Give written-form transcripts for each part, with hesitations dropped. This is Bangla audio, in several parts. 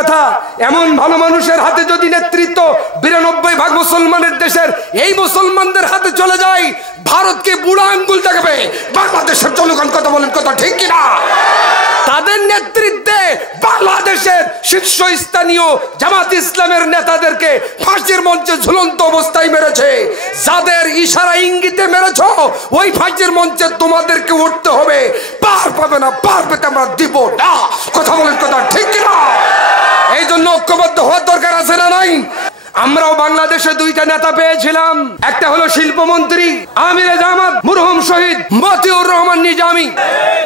ব্যথা। এমন ভালো মানুষের হাতে যদি নেতৃত্ব 92% মুসলমানের দেশের এই মুসলমানদের হাতে চলে যায়, ভারতকে বুড়া আঙ্গুল দেখাবে বাংলাদেশের জনগণ। কথা বলেন, কথা ঠিক কিনা? তাদের নেতৃত্বে বাংলাদেশের শীর্ষস্থানীয় জামাত ইসলামের নেতাদেরকে ফাঁসির মঞ্চে ঝুলন্ত অবস্থায় মেরেছে। যাদের ইশারা ইঙ্গিতে মেরেছ, ওই ফাঁসির মঞ্চে তোমাদেরকে উঠতে হবে। পার পাবে না, পার পেতে আমরা দিব না। কথা বলেন, কথা ঠিক কিনা? এই জন্য ঐক্যবদ্ধ হওয়ার দরকার আছে না নাই? আমরাও বাংলাদেশে দুইটা নেতা পেয়েছিলাম। একটা হলো শিল্পমন্ত্রী আমিরে জামাত মরহুম শহীদ মতিউর রহমান নিজামী।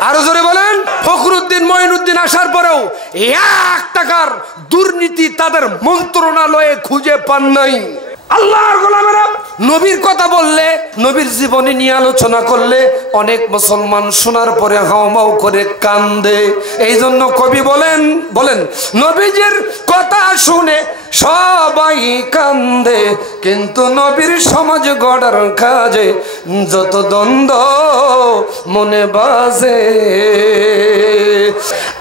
আরো জোরে বলেন। ফখরুদ্দিন মঈনুদ্দিন আসার পরেও 1 টাকার দুর্নীতি তাদের মন্ত্রণালয়ে খুঁজে পান নাই। আল্লাহর গোলামেরা নবীর কথা বললে, নবীর জীবনী নিয়ে আলোচনা করলে অনেক মুসলমান শোনার পরে হাওমাও করে কান্দে। এই জন্য কবি বলেন নবীজির কথা শুনে সবাই কান্দে, কিন্তু নবীর সমাজ গড়ার কাজে যত দ্বন্দ্ব মনে বাজে।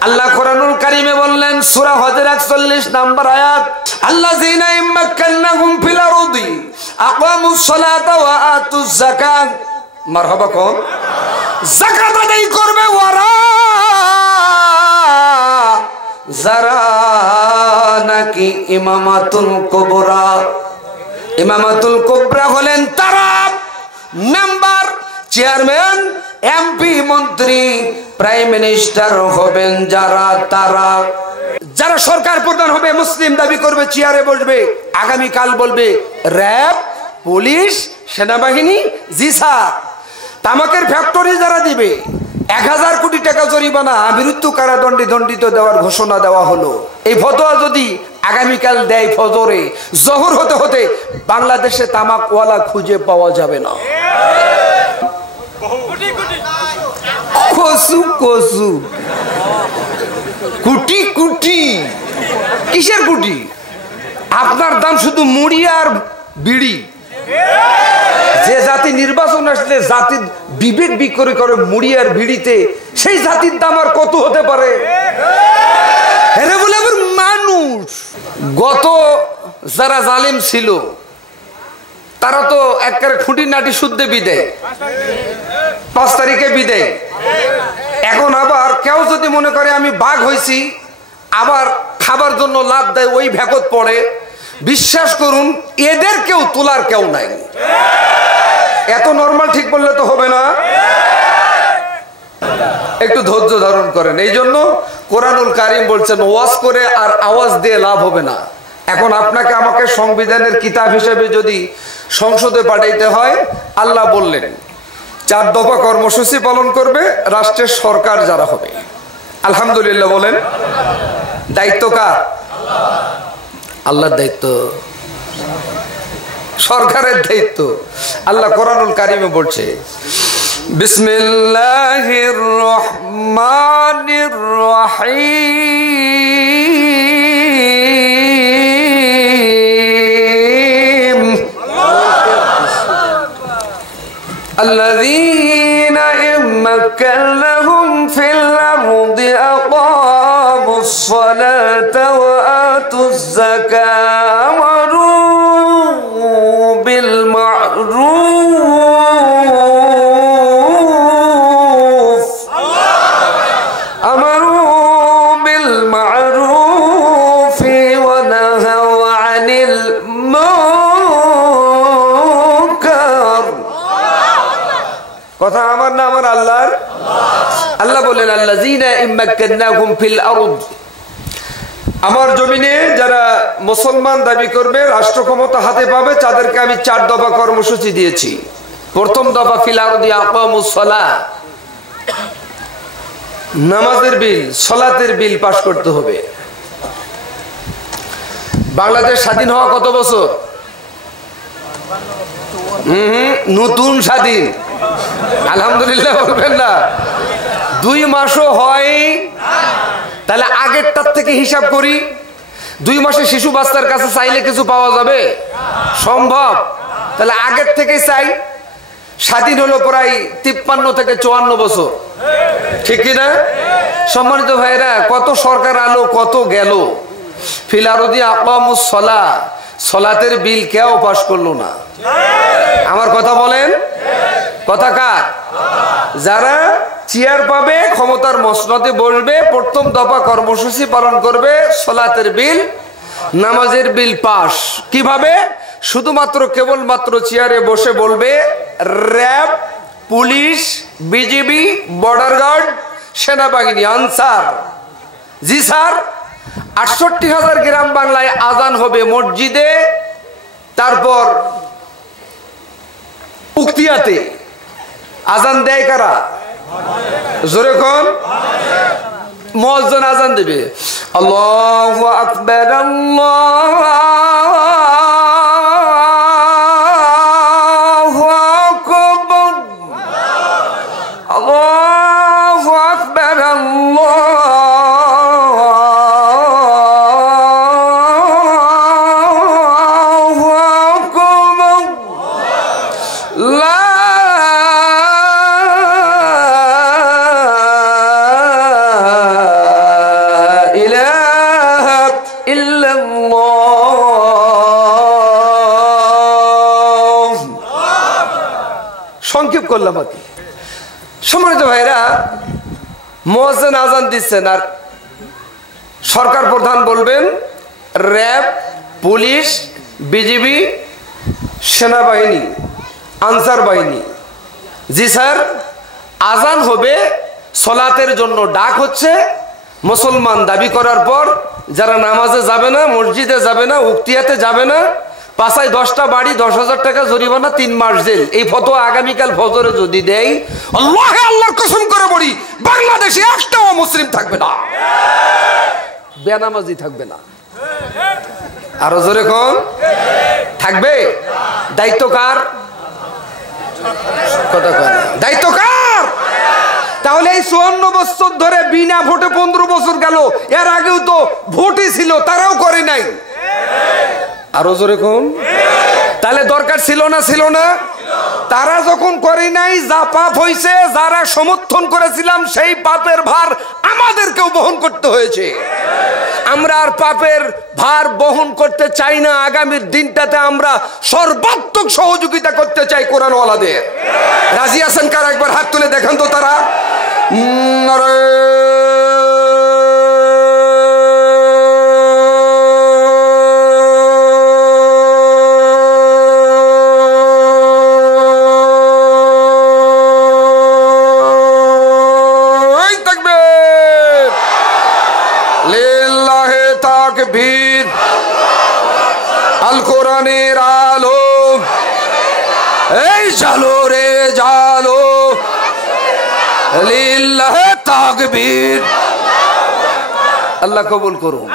আল্লাহ কোরআনুল কারীমে বললেন, সূরা হজের 41 নম্বর আয়াত, আল্লাযীনা ইম্মাক্কানাহুম ফিল আরদি আকামুস সালাতা ওয়া আতুজ যাকাত। মারহাবা কোন? যাকাত আদায় করবে ওরা যারা নাকি ইমামাতুল কুবরা। ইমামাতুল কুবরা হলেন তারা মেম্বার, চেয়ারম্যান, এমপি, মন্ত্রী, প্রাইম মিনিস্টার হবেন যারা সরকার প্রধান হবে, মুসলিম দাবি করবে, চেয়ারে বসবে, আগামীকাল বলবে র্যাব, পুলিশ, সেনাবাহিনী, জি স্যার। তামাকের ফ্যাক্টরি যারা দিবে 1000 কোটি টাকা জরিমানা, মৃত্যু কারাদণ্ডে দণ্ডিত দেওয়ার ঘোষণা দেওয়া হলো। এই ফতোয়া যদি আগামীকাল দেয় ফজরে, জোহর হতে হতে বাংলাদেশে তামাকওয়ালা খুঁজে পাওয়া যাবে না। কসু কসু কুটি কুটি, কিসের কুটি? আপনার দাম শুধু মুড়ি আর বিড়ি। যে জাতি নির্বাচন আসলে জাতির বিবেক বিক্রি করে মুড়ি আর বিড়িতে, সেই জাতির দাম আর কত হতে পারে? এরা বলে আবার মানুষ। গত যারা জালিম ছিল তারা তো একেবারে খুঁটি নাটি শুদ্ধে বিদায়, 5 তারিখে বিদায়। এখন আবার কেউ যদি মনে করে আমি বাঘ হয়েছি, আবার খাবার জন্য লাভ দেয়, ওই ভেকত পড়ে। বিশ্বাস করুন, এদের কেউ তোলার কেউ নাই। এত নরমাল ঠিক বললে তো হবে না, একটু ধৈর্য ধারণ করেন। এই জন্য কোরআনুল কারীম বলছেন, ওয়াজ করে আর আওয়াজ দিয়ে লাভ হবে না। এখন আপনাকে আমাকে সংবিধানের কিতাব হিসেবে যদি সংসদে পাঠাইতে হয়, আল্লাহ বললেন 4 দফা কর্মসূচি পালন করবে রাষ্ট্রের সরকার যারা হবে। আলহামদুলিল্লাহ বলেন। দায়িত্ব কার? আল্লাহর দায়িত্ব, সরকারের দায়িত্ব। আল্লাহ কোরআনুল কারীমে বলছে, বিসমিল্লাহির রহমানির রহিম, আল্লাযীনা ইম্মাক্কানাহুম ফিল আরদি আকামুস সালাতা ওয়া আতুজ যাকাতা আমারু বিল মা'রুফ, আমারু বিল মা'রুফ ওয়া নাহাউ আনিল মুনকার। কথা আমার না আমার আল্লাহর? আল্লাহ বলেন, আল্লাযীনা ইম্মাক্কানাহুম ফিল আরদ, আমার জমিনে যারা মুসলমান দাবি করবে, রাষ্ট্র ক্ষমতা হাতে পাবে, তাদেরকে আমি 4 দফা কর্মসূচি দিয়েছি। প্রথম দফা ফিল আরদি আকামুস সালাহ, নামাজের বিল, সালাতের বিল পাশ করতে হবে। বাংলাদেশ স্বাধীন হওয়া কত বছর? নতুন স্বাধীন। আলহামদুলিল্লাহ বলবেন না? 2 মাসও হয়। তাহলে আগেরটার থেকে হিসাব করি। 2 মাসে শিশু বাচ্চার কাছে চাইলে কিছু পাওয়া যাবে? সম্ভব? তাহলে আগের থেকে চাই। স্বাধীন হলো প্রায় 53 থেকে 54 বছর, ঠিক কিনা? সম্মানিত ভাইরা, কত সরকার আলো, কত গেল। ফিল আরদি আকামুস সালাহ, সালাতের বিল কেউ পাস করলো না। আমার কথা বলেন, কথা কার? যারা চেয়ার পাবে, ক্ষমতার মসনদে বসবে, প্রথম দফা কর্মসূচি পালন করবে, সালাতের বিল, নামাজের বিল পাস। কিভাবে? শুধুমাত্র কেবলমাত্র চেয়ারে বসে বলবে RAB, police, BGB, border guard, সেনাবাহিনী, আনসার, জি স্যার, ৬৮,০০০ গ্রাম বাংলায় আজান হবে মসজিদে, তারপর উক্তিয়াতে আজান দেয় কারা? জোরে কোন? মুয়াজ্জিন আজান দেবে, আল্লাহু আকবার, আল্লাহু আকবার, আল্লাহু আকবার, আল্লাহু আকবার, লা সংক্ষেপ করলাম আর কি। সম্মানিত ভাইরা, মুয়াজ্জিন আজান দিচ্ছেন আর সরকার প্রধান বলবেন র্যাব, পুলিশ, বিজিবি, সেনাবাহিনী, আনসার বাহিনী, জি স্যার, আজান হবে, সলাতের জন্য ডাক হচ্ছে। মুসলমান দাবি করার পর যারা নামাজে যাবে না, মসজিদে যাবে না, উক্তিয়াতে যাবে না, পাশায় 10টা বাড়ি, 10,000 টাকা জরিমানা, 3 মাস জেল। এই ফতোয়া আগামীকাল ফজরে যদি দেয়, আল্লাহর কসম করে বলি, বাংলাদেশে একটাও মুসলিম থাকবে না, বেনামাজি থাকবে না। আরো জোরে কোন? থাকবে। দায়িত্ব কার? কথা কয় না। দায়িত্ব কার? তাহলে এই 54 বছর ধরে বিনা ভোটে 15 বছর গেল, এর আগেও তো ভোটই ছিল, তারাও করে নাই। আরো জোরে কোন? তাহলে দরকার ছিল না? ছিল না? তারা যখন করে নাই, যা পাপ হয়েছে, যারা সমর্থন করেছিলাম সেই পাপের ভার আমাদেরকেও বহন করতে হয়েছে। আমরা আর পাপের ভার বহন করতে চাই না। আগামীর দিনটাতে আমরা সর্বাত্মক সহযোগিতা করতে চাই কোরআনওয়ালাদের। রাজি আছেন কার? একবার হাত তুলে দেখান তো তারা। আল কোরআনের আলো, এই জালো রে জালো, লিল্লাহে তাকবীর। আল্লাহ কবুল করুন।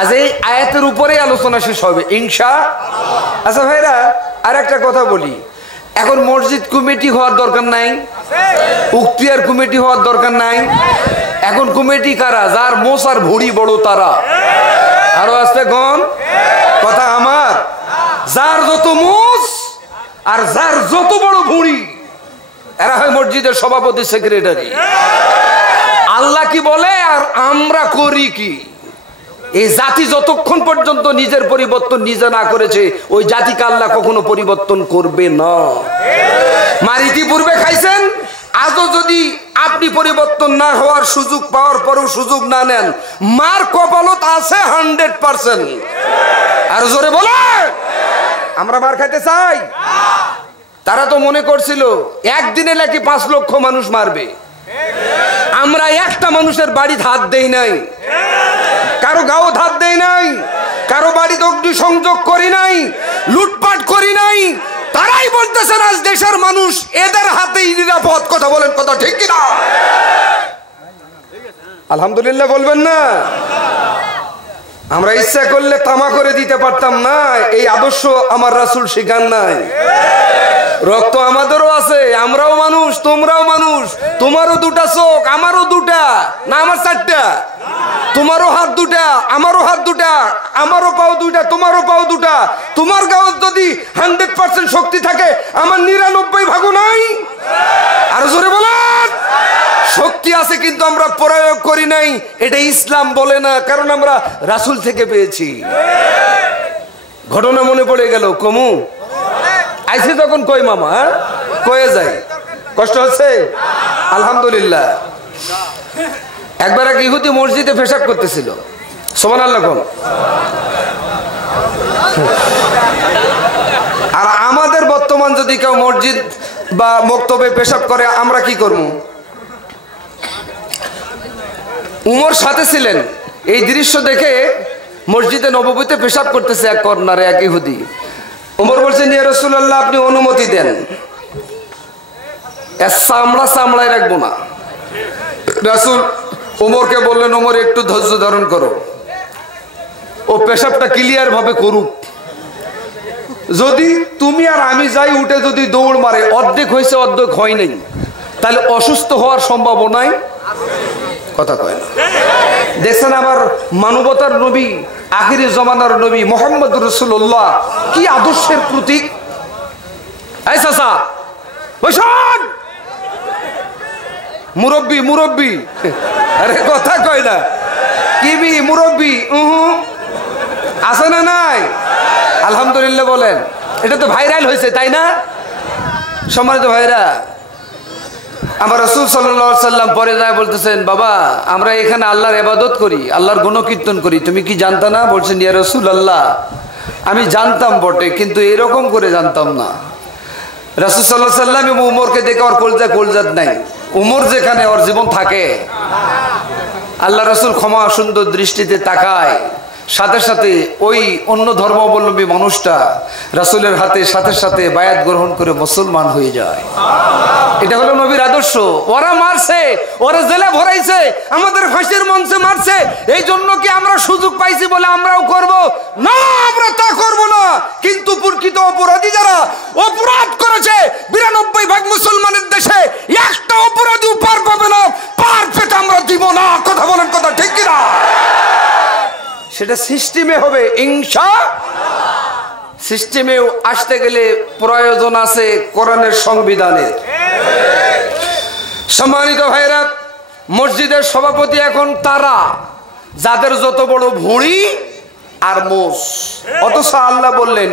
আজ এই আয়াতের উপরে আলোচনা শেষ হবে ইনশাআল্লাহ। আচ্ছা ভাইরা, আর একটা কথা বলি, এখন মসজিদ কমিটি হওয়ার দরকার নাই, উক্তিয়ার কমিটি হওয়ার দরকার নাই। এখন কমিটি কারা? যার মোষ আর ভুড়ি বড় তারা। আরো আসতে গন কথা আমার, যার যত মোষ আর যার যত বড় ভুড়ি, এরা হয় মসজিদের সভাপতি, সেক্রেটারি। আল্লাহ কি বলে আর আমরা করি কি? এই জাতি যতক্ষণ পর্যন্ত নিজের পরিবর্তন নিজে না করেছে, ওই জাতিকে আল্লাহ কখনো পরিবর্তন করবে না। মার ইতিপূর্বে খাইছেন, আজও যদি আপনি পরিবর্তন না হওয়ার সুযোগ পাওয়ার পরেও সুযোগ না নেন, মার কপালত আছে 100%। আর জোরে বলে, আমরা মার খাইতে চাই? তারা তো মনে করছিল একদিনে নাকি 5 লক্ষ মানুষ মারবে। আমরা একটা মানুষের বাড়িতে হাত দেই নাই, কারো গাও হাত দেই নাই, কারো বাড়িতে অগ্নি সংযোগ করি নাই, লুটপাট করি নাই। তারাই বলতেছেন আজ দেশের মানুষ এদের হাতেই নিরাপদ। কথা বলেন, কথা ঠিক কিনা? আলহামদুলিল্লাহ বলবেন না? আমরা ইচ্ছা করলে তামা করে দিতে পারতাম না, এই আদর্শ আমার রাসূল শিখান নাই। রক্ত আমাদেরও আছে, আমরাও মানুষ, তোমরাও মানুষ। তোমারও 2টা চোখ, আমারও 2টা, না আমার 4টা। তোমারও হাত 2টা, আমারও হাত 2টা, আমারও পাও 2টা, তোমারও পাও 2টা। তোমার গায়ে যদি 100% শক্তি থাকে, আমার 99 ভাগও নাই। আর জোরে বলেন, শক্তি আছে কিন্তু আমরা প্রয়োগ করি নাই, এটা ইসলাম বলে না, কারণ আমরা রাসূল থেকে পেয়েছি। ঘটনা মনে পড়ে গেল, কমু আইসি তখন কই মামা কয়ে যায়, কষ্ট হচ্ছে আলহামদুলিল্লাহ। একবার এক ইহুদি মসজিদে পেশাব করতেছিল, সুবহানাল্লাহ কোন। আর আমাদের বর্তমান যদি কেউ মসজিদ বা মক্তবে পেশাব করে আমরা কি করব? উমর সাথে ছিলেন, এই দৃশ্য দেখে মসজিদে নববীতে পেশাব করতেছে এক কর্নারে এক ইহুদি। উমর বলছেন, ইয়া রাসূলুল্লাহ আপনি অনুমতি দেন, চামড়া চামড়ায় রাখবো না। রাসূল উমরকে বললেন, উমর একটু ধৈর্য ধারণ করো, ও পেশাবটা ক্লিয়ার ভাবে করুক। যদি তুমি আর আমি যাই উঠে যদি দৌড় মারে, অর্ধেক হয়েছে অর্ধেক হয় নাই, তাহলে অসুস্থ হওয়ার সম্ভাবনাই কথা কয় না। দেখছেন আবার মানবতার নবী, আখিরি জমানার নবী মুহাম্মদুর রাসূলুল্লাহ কি আদর্শের প্রতীক। এই চাচা বৈশাখ মুরব্বী মুরব্বী, আরে কথা কয় না, কি বি মুরব্বী আছে না নাই? আলহামদুলিল্লাহ বলেন। এটা তো ভাইরাল হয়েছে তাই না? সম্মানিত ভাইরা, আমার রাসূল সাল্লাল্লাহু আলাইহি সাল্লাম পরে যায় বলতেছেন, বাবা আমরা এখানে আল্লাহর ইবাদত করি, আল্লাহর গুণকীর্তন করি, তুমি কি জানতা না? বলছেন, ইয়া রাসূলুল্লাহ আমি জানতাম বটে, কিন্তু এরকম করে জানতাম না। রাসূল সাল্লাল্লাহু আলাইহি সাল্লাম এবং উমরকে দেখে ওর কলজাত নাই, উমর যেখানে ওর জীবন থাকে। আল্লাহ রাসূল ক্ষমা সুন্দর দৃষ্টিতে তাকায়, সাথে সাথে ওই অন্য ধর্মাবলম্বী মানুষটা রাসূলের হাতে সাথে সাথে বায়াত গ্রহণ করে মুসলমান হয়ে যায়। এটা হলো নবীর আদর্শ। ওরা মারছে, ওরা জেলে ভরাইছে, আমাদের ফাঁসির মঞ্চে মারছে, এই জন্য কি আমরা সুযোগ পাইছি বলে আমরাও করব না? আমরা তা করব না। কিন্তু প্রকৃত অপরাধী যারা অপরাধ করেছে, ৯২% মুসলমানের দেশে একটা অপরাধী পার পাবে না, পার পেতে আমরা দিব না। কথা বলেন, কথা ঠিক কিনা? সেটা সিস্টেমে হবে ইনশাআল্লাহ। সিস্টেমেও আসতে গেলে প্রয়োজন আছে কোরআনের সংবিধানের। সম্মানিত ভাইরা, মসজিদের সভাপতি এখন তারা যাদের যত বড় ভুঁড়ি আর মোষ। অথচ আল্লাহ বললেন,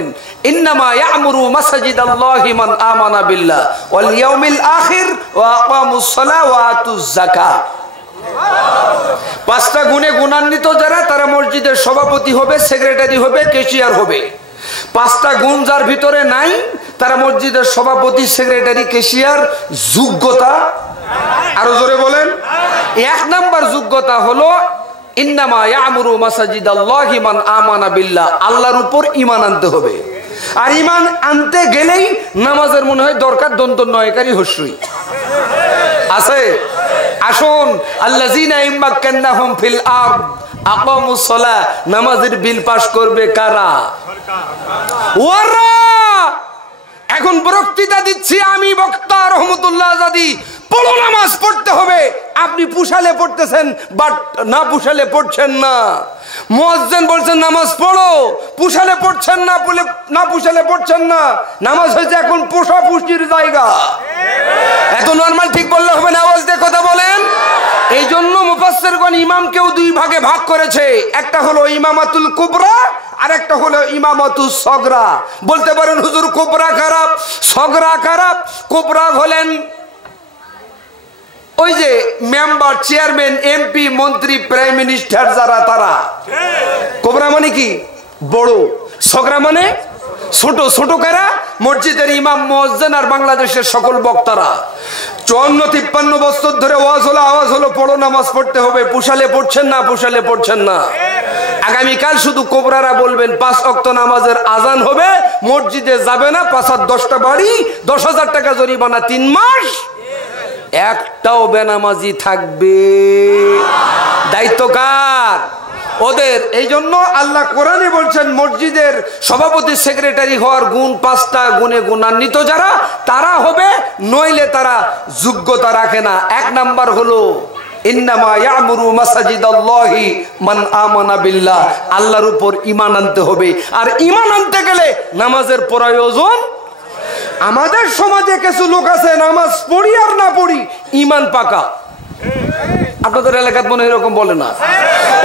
ইন্নামা ইয়ামুরু মাসাজিদাল্লাহি মান আমানা বিল্লাহ ওয়াল ইয়াউমিল আখির ওয়া আকামুস সালাহ ওয়া আতুজ যাকাত। পাঁচটা গুণে গুণান্বিত যারা, তারা মসজিদের সভাপতি হবে, সেক্রেটারি হবে, ক্যাশিয়ার হবে। পাঁচটা গুণ যার ভিতরে নাই, তারা মসজিদের সভাপতি, সেক্রেটারি, ক্যাশিয়ার যোগ্যতা, আরো জোরে বলেন। এক নাম্বার যোগ্যতা হলো ইন্নামা ইয়ামুরু মাসাজিদাল্লাহি মান আমানা বিল্লাহ, আল্লাহর উপর ঈমান আনতে হবে। আর ঈমান আনতে গেলেই নামাজের মনে হয় দরকার দন্ত নয়কারী হস্যই আছে। আসুন, আল্লাযীনা ইম্মাক্কান্নাহুম ফিল আরদ আকামুস সালাহ, নামাজের বিল পাস করবে কারা? ওরা। এখন বক্তৃতা দিচ্ছি আমি, বক্তা রহমতুল্লাহ আজাদি, পড়ো নামাজ পড়তে হবে। আপনি পুষালে পড়তেছেন, বাট না পুষালে পড়ছেন না। মুয়াজ্জিন বলছেন নামাজ পড়ো, পুষালে পড়ছেন না, না পুষালে পড়ছেন না। নামাজ হয়েছে এখন পোষা পুষ্টির জায়গা। এত নরমাল ঠিক বললে হবে না, আওয়াজ দিয়ে কথা বলেন। এই জন্য মুফাসসিরগণ ইমামকেও দুই ভাগে ভাগ করেছে, একটা হলো ইমামাতুল কুবরা আর একটা হলো ইমামাতুস সগরা। বলতে পারেন হুজুর কুবরা খারাপ, সগরা খারাপ। কুবরা হলেন ওই যে মেম্বার, চেয়ারম্যান, এমপি, মন্ত্রী, প্রাইম মিনিস্টার যারা, তারা। কুবরা মানে কি? বড়। সগরা মানে ছোট। ছোট কারা? মসজিদের ইমাম, মুয়াজ্জিন আর বাংলাদেশের সকল বক্তারা। 54-53 বছর ধরে ওয়াজ হলো, আওয়াজ হলো, পড়ো নামাজ পড়তে হবে, পুষালে পড়ছেন না, পুষালে পড়ছেন না। আগামীকাল শুধু কোবরারা বলবেন 5 ওয়াক্ত নামাজের আজান হবে, মসজিদে যাবে না, 5 আর 10টা বাড়ি, 10,000 টাকা জরিমানা 3 মাস। একটাও বেনামাজি থাকবে? দায়িত্ব কার? ওদের। এই জন্য আল্লাহ কোরআনে বলছেন মসজিদের সভাপতি, সেক্রেটারি হওয়ার গুণ 5টা গুণে গুণান্বিত যারা, তারা হবে, নইলে তারা যোগ্যতা রাখে না। এক নাম্বার হলো ইন্নামা ইয়ামুরু মাসাজিদাল্লাহি মান আমানা বিল্লাহ, আল্লাহর উপর ঈমান আনতে হবে। আর ঈমান আনতে গেলে নামাজের প্রয়োজন। আমাদের সমাজে কিছু লোক আছে নামাজ পড়ি আর না পড়ি ঈমান পাকা, আপনাদের এলাকার মনে এরকম বলে না।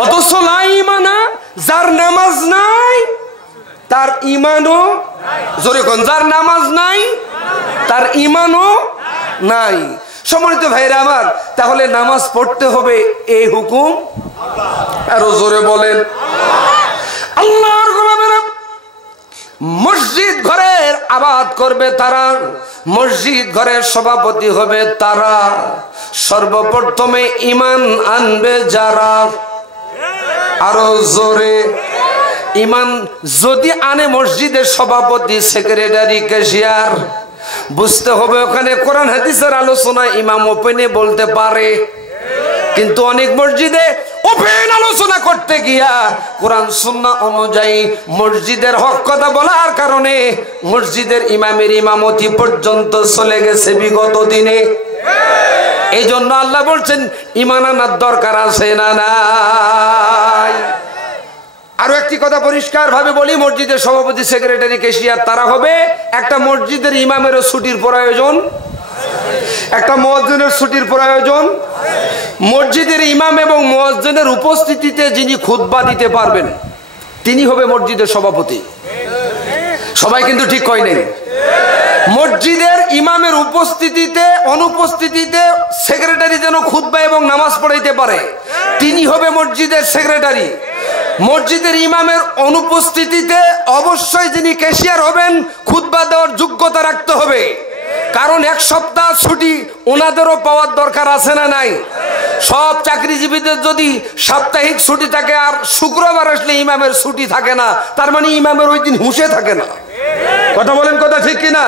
অথচ লা ঈমানা, যার নামাজ নাই তার ঈমানও, জোরে কোন, যার নামাজ নাই তার ঈমানও নাই। সম্মানিত ভাইরা আমার, তাহলে নামাজ পড়তে হবে, এই হুকুম আরো জোরে বলেন আল্লাহর গোলামেরা। মসজিদ ঘরের আবাদ করবে তারা, মসজিদ ঘরের সভাপতি হবে তারা, সর্বপ্রথমে ঈমান আনবে যারা, আরো জোরে ঈমান যদি আনে মসজিদের সভাপতি, সেক্রেটারি, ক্যাশিয়ার, বুঝতে হবে ওখানে কোরআন হাদিসের আলোচনা ইমাম ওপেনে বলতে পারে, কিন্তু অনেক মসজিদে ওপেন আলোচনা করতে গিয়া কোরআন সুন্নাহ অনুযায়ী মসজিদের হক কথা বলার কারণে মসজিদের ইমামের ইমামতি পর্যন্ত চলে গেছে বিগত দিনে। এই জন্য আল্লাহ বলছেন ঈমান আনার দরকার আছে না নাই। আরো একটি কথা পরিষ্কার ভাবে বলি, মসজিদের সভাপতি, সেক্রেটারি, ক্যাশিয়ার তারা হবে। একটা মসজিদের ইমামেরও ছুটির প্রয়োজন, একটা মুয়াজ্জিনের ছুটির প্রয়োজন। মসজিদের ইমাম এবং মুয়াজ্জিনের উপস্থিতিতে যিনি খুতবা দিতে পারবেন তিনি হবে মসজিদের সভাপতি। সবাই কিন্তু ঠিক কয় নাই। মসজিদের ইমামের উপস্থিতিতে, অনুপস্থিতিতে সেক্রেটারি যেন খুতবা এবং নামাজ পড়াইতে পারে, তিনি হবে মসজিদের সেক্রেটারি। মসজিদের ইমামের অনুপস্থিতিতে অবশ্যই যিনি ক্যাশিয়ার হবেন খুতবা দেওয়ার যোগ্যতা রাখতে হবে, কারণ এক সপ্তাহ ছুটি ওনাদেরও পাওয়ার দরকার আছে না নাই। সব চাকরিজীবীদের যদি সাপ্তাহিক ছুটি থাকে আর শুক্রবার আসলে ইমামের ছুটি থাকে না, তার মানে ইমামের ওই দিন হুঁশে থাকে না। কথা বলেন, কথা ঠিক কিনা?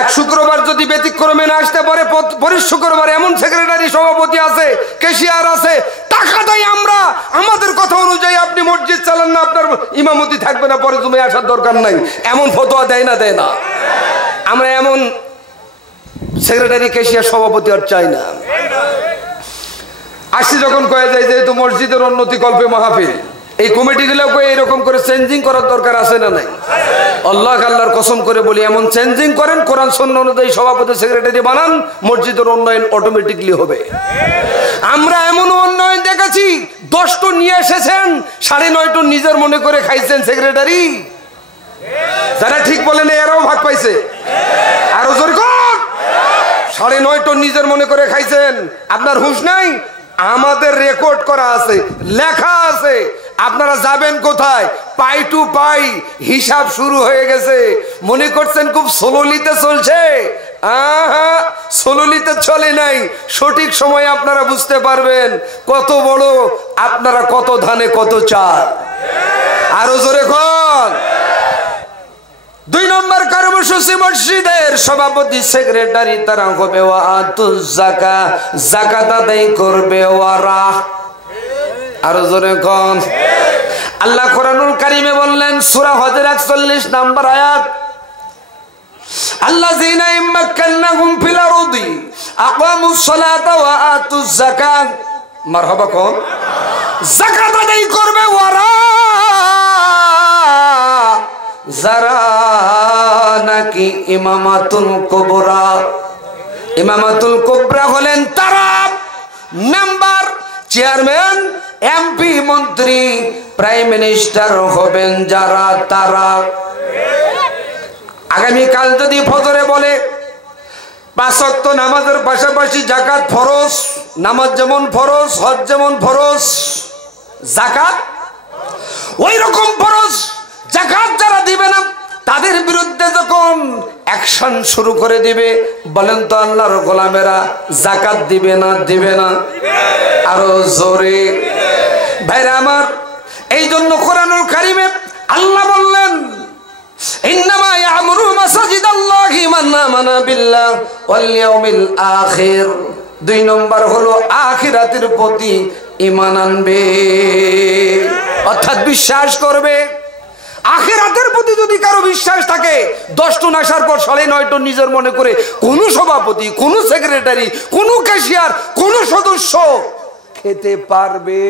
এক শুক্রবার যদি ব্যতিক্রমে না আসতে পারে, পরের শুক্রবার এমন সেক্রেটারি, সভাপতি আছে, ক্যাশিয়ার আছে, টাকা দেয় আমরা, আমাদের কথা অনুযায়ী আপনি মসজিদ চালান না, আপনার ইমামতি থাকবে না, পরে তুমি আসার দরকার নাই, এমন ফতোয়া দেয় না, দেয় না। আমরা এমন সেক্রেটারি, ক্যাশিয়ার, সভাপতি আর চাই না। আসছি যখন কয়ে যায় যেহেতু মসজিদের উন্নতি কল্পে মাহফিল, এই কমিটিগুলোকে এরকম করে চেঞ্জিং করার দরকার আছে না নাই? আল্লাহর কসম করে বলি, এমন চেঞ্জিং করেন, কোরআন সুন্নাহ অনুযায়ী সভাপতি, সেক্রেটারি বানান, মসজিদের উন্নয়ন অটোমেটিকলি হবে। আমরা এমন উন্নয়ন দেখেছি, 10 টন নিয়ে এসেছেন, 9.5 টন নিজের মনে করে খাইছেন সেক্রেটারি। যারা ঠিক বলেন এরাও ভাগ পাইছে, আরো জোরে কর, 9.5 টন নিজের মনে করে খাইছেন। আপনার হুঁশ নাই? আমাদের রেকর্ড করা আছে, লেখা আছে। আপনারা যাবেন কোথায়? পাই টু পাই হিসাব শুরু হয়ে গেছে। মনে করছেন খুব সললিতে চলছে? সললিতে চলে নাই। সঠিক সময়ে আপনারা বুঝতে পারবেন কত বড় আপনারা, কত ধানে কত চাল। আরো জোরে কোন? 2 নম্বর কর্মসূচি, মসজিদের সভাপতি, সেক্রেটারি তারা হবে ওয়াতুজ যাকাত, যাকাত আদায় করবে ওয়ারা। আরো জোরে কোন? আল্লাহ কোরআনুল কারীমে বললেন, সূরা হজের 41 নম্বর আয়াত, আল্লাযীনা ইম্মাক্কান্নাহুম ফিল আরদি আকামুস সালাতা ওয়া আতুজ যাকাত। মারহাবা কোন? যাকাত আদায় করবে ওয়ারা, যারা নাকি ইমামাতুল কুবরা। ইমামাতুল কুবরা হলেন তারা, মেম্বার, চেয়ারম্যান, এমপি, মন্ত্রী, প্রাইম মিনিস্টার হবেন যারা, তারা। আগামীকাল যদি ফজরে বলে 5 ওয়াক্ত নামাজের পাশাপাশি যাকাত ফরজ, নামাজ যেমন ফরজ, হজ যেমন ফরজ, যাকাত ওই রকম ফরজ। যাকাত যারা দিবে না তাদের বিরুদ্ধে যখন অ্যাকশন শুরু করে দিবে, বলেন তো আল্লাহর গোলামেরা যাকাত দিবে না? দিবে না? আরো জোরে ভাইরা আমার। এই জন্য কোরআনুল কারীমে আল্লাহ বললেন, ইন্নামা ইয়ামুরু মাসাজিদাল্লাহি মান আমানা বিল্লাহ ওয়াল ইয়াউমিল আখির। 2 নম্বর হলো আখিরাতের প্রতি ঈমান আনবে, অর্থাৎ বিশ্বাস করবে। আখিরাতের প্রতি যদি কারো বিশ্বাস থাকে, 10 টন আসার পর 9.5 টন নিজের মনে করে কোন সভাপতি, কোন সেক্রেটারি, কোন ক্যাশিয়ার, কোন সদস্য খেতে পারবে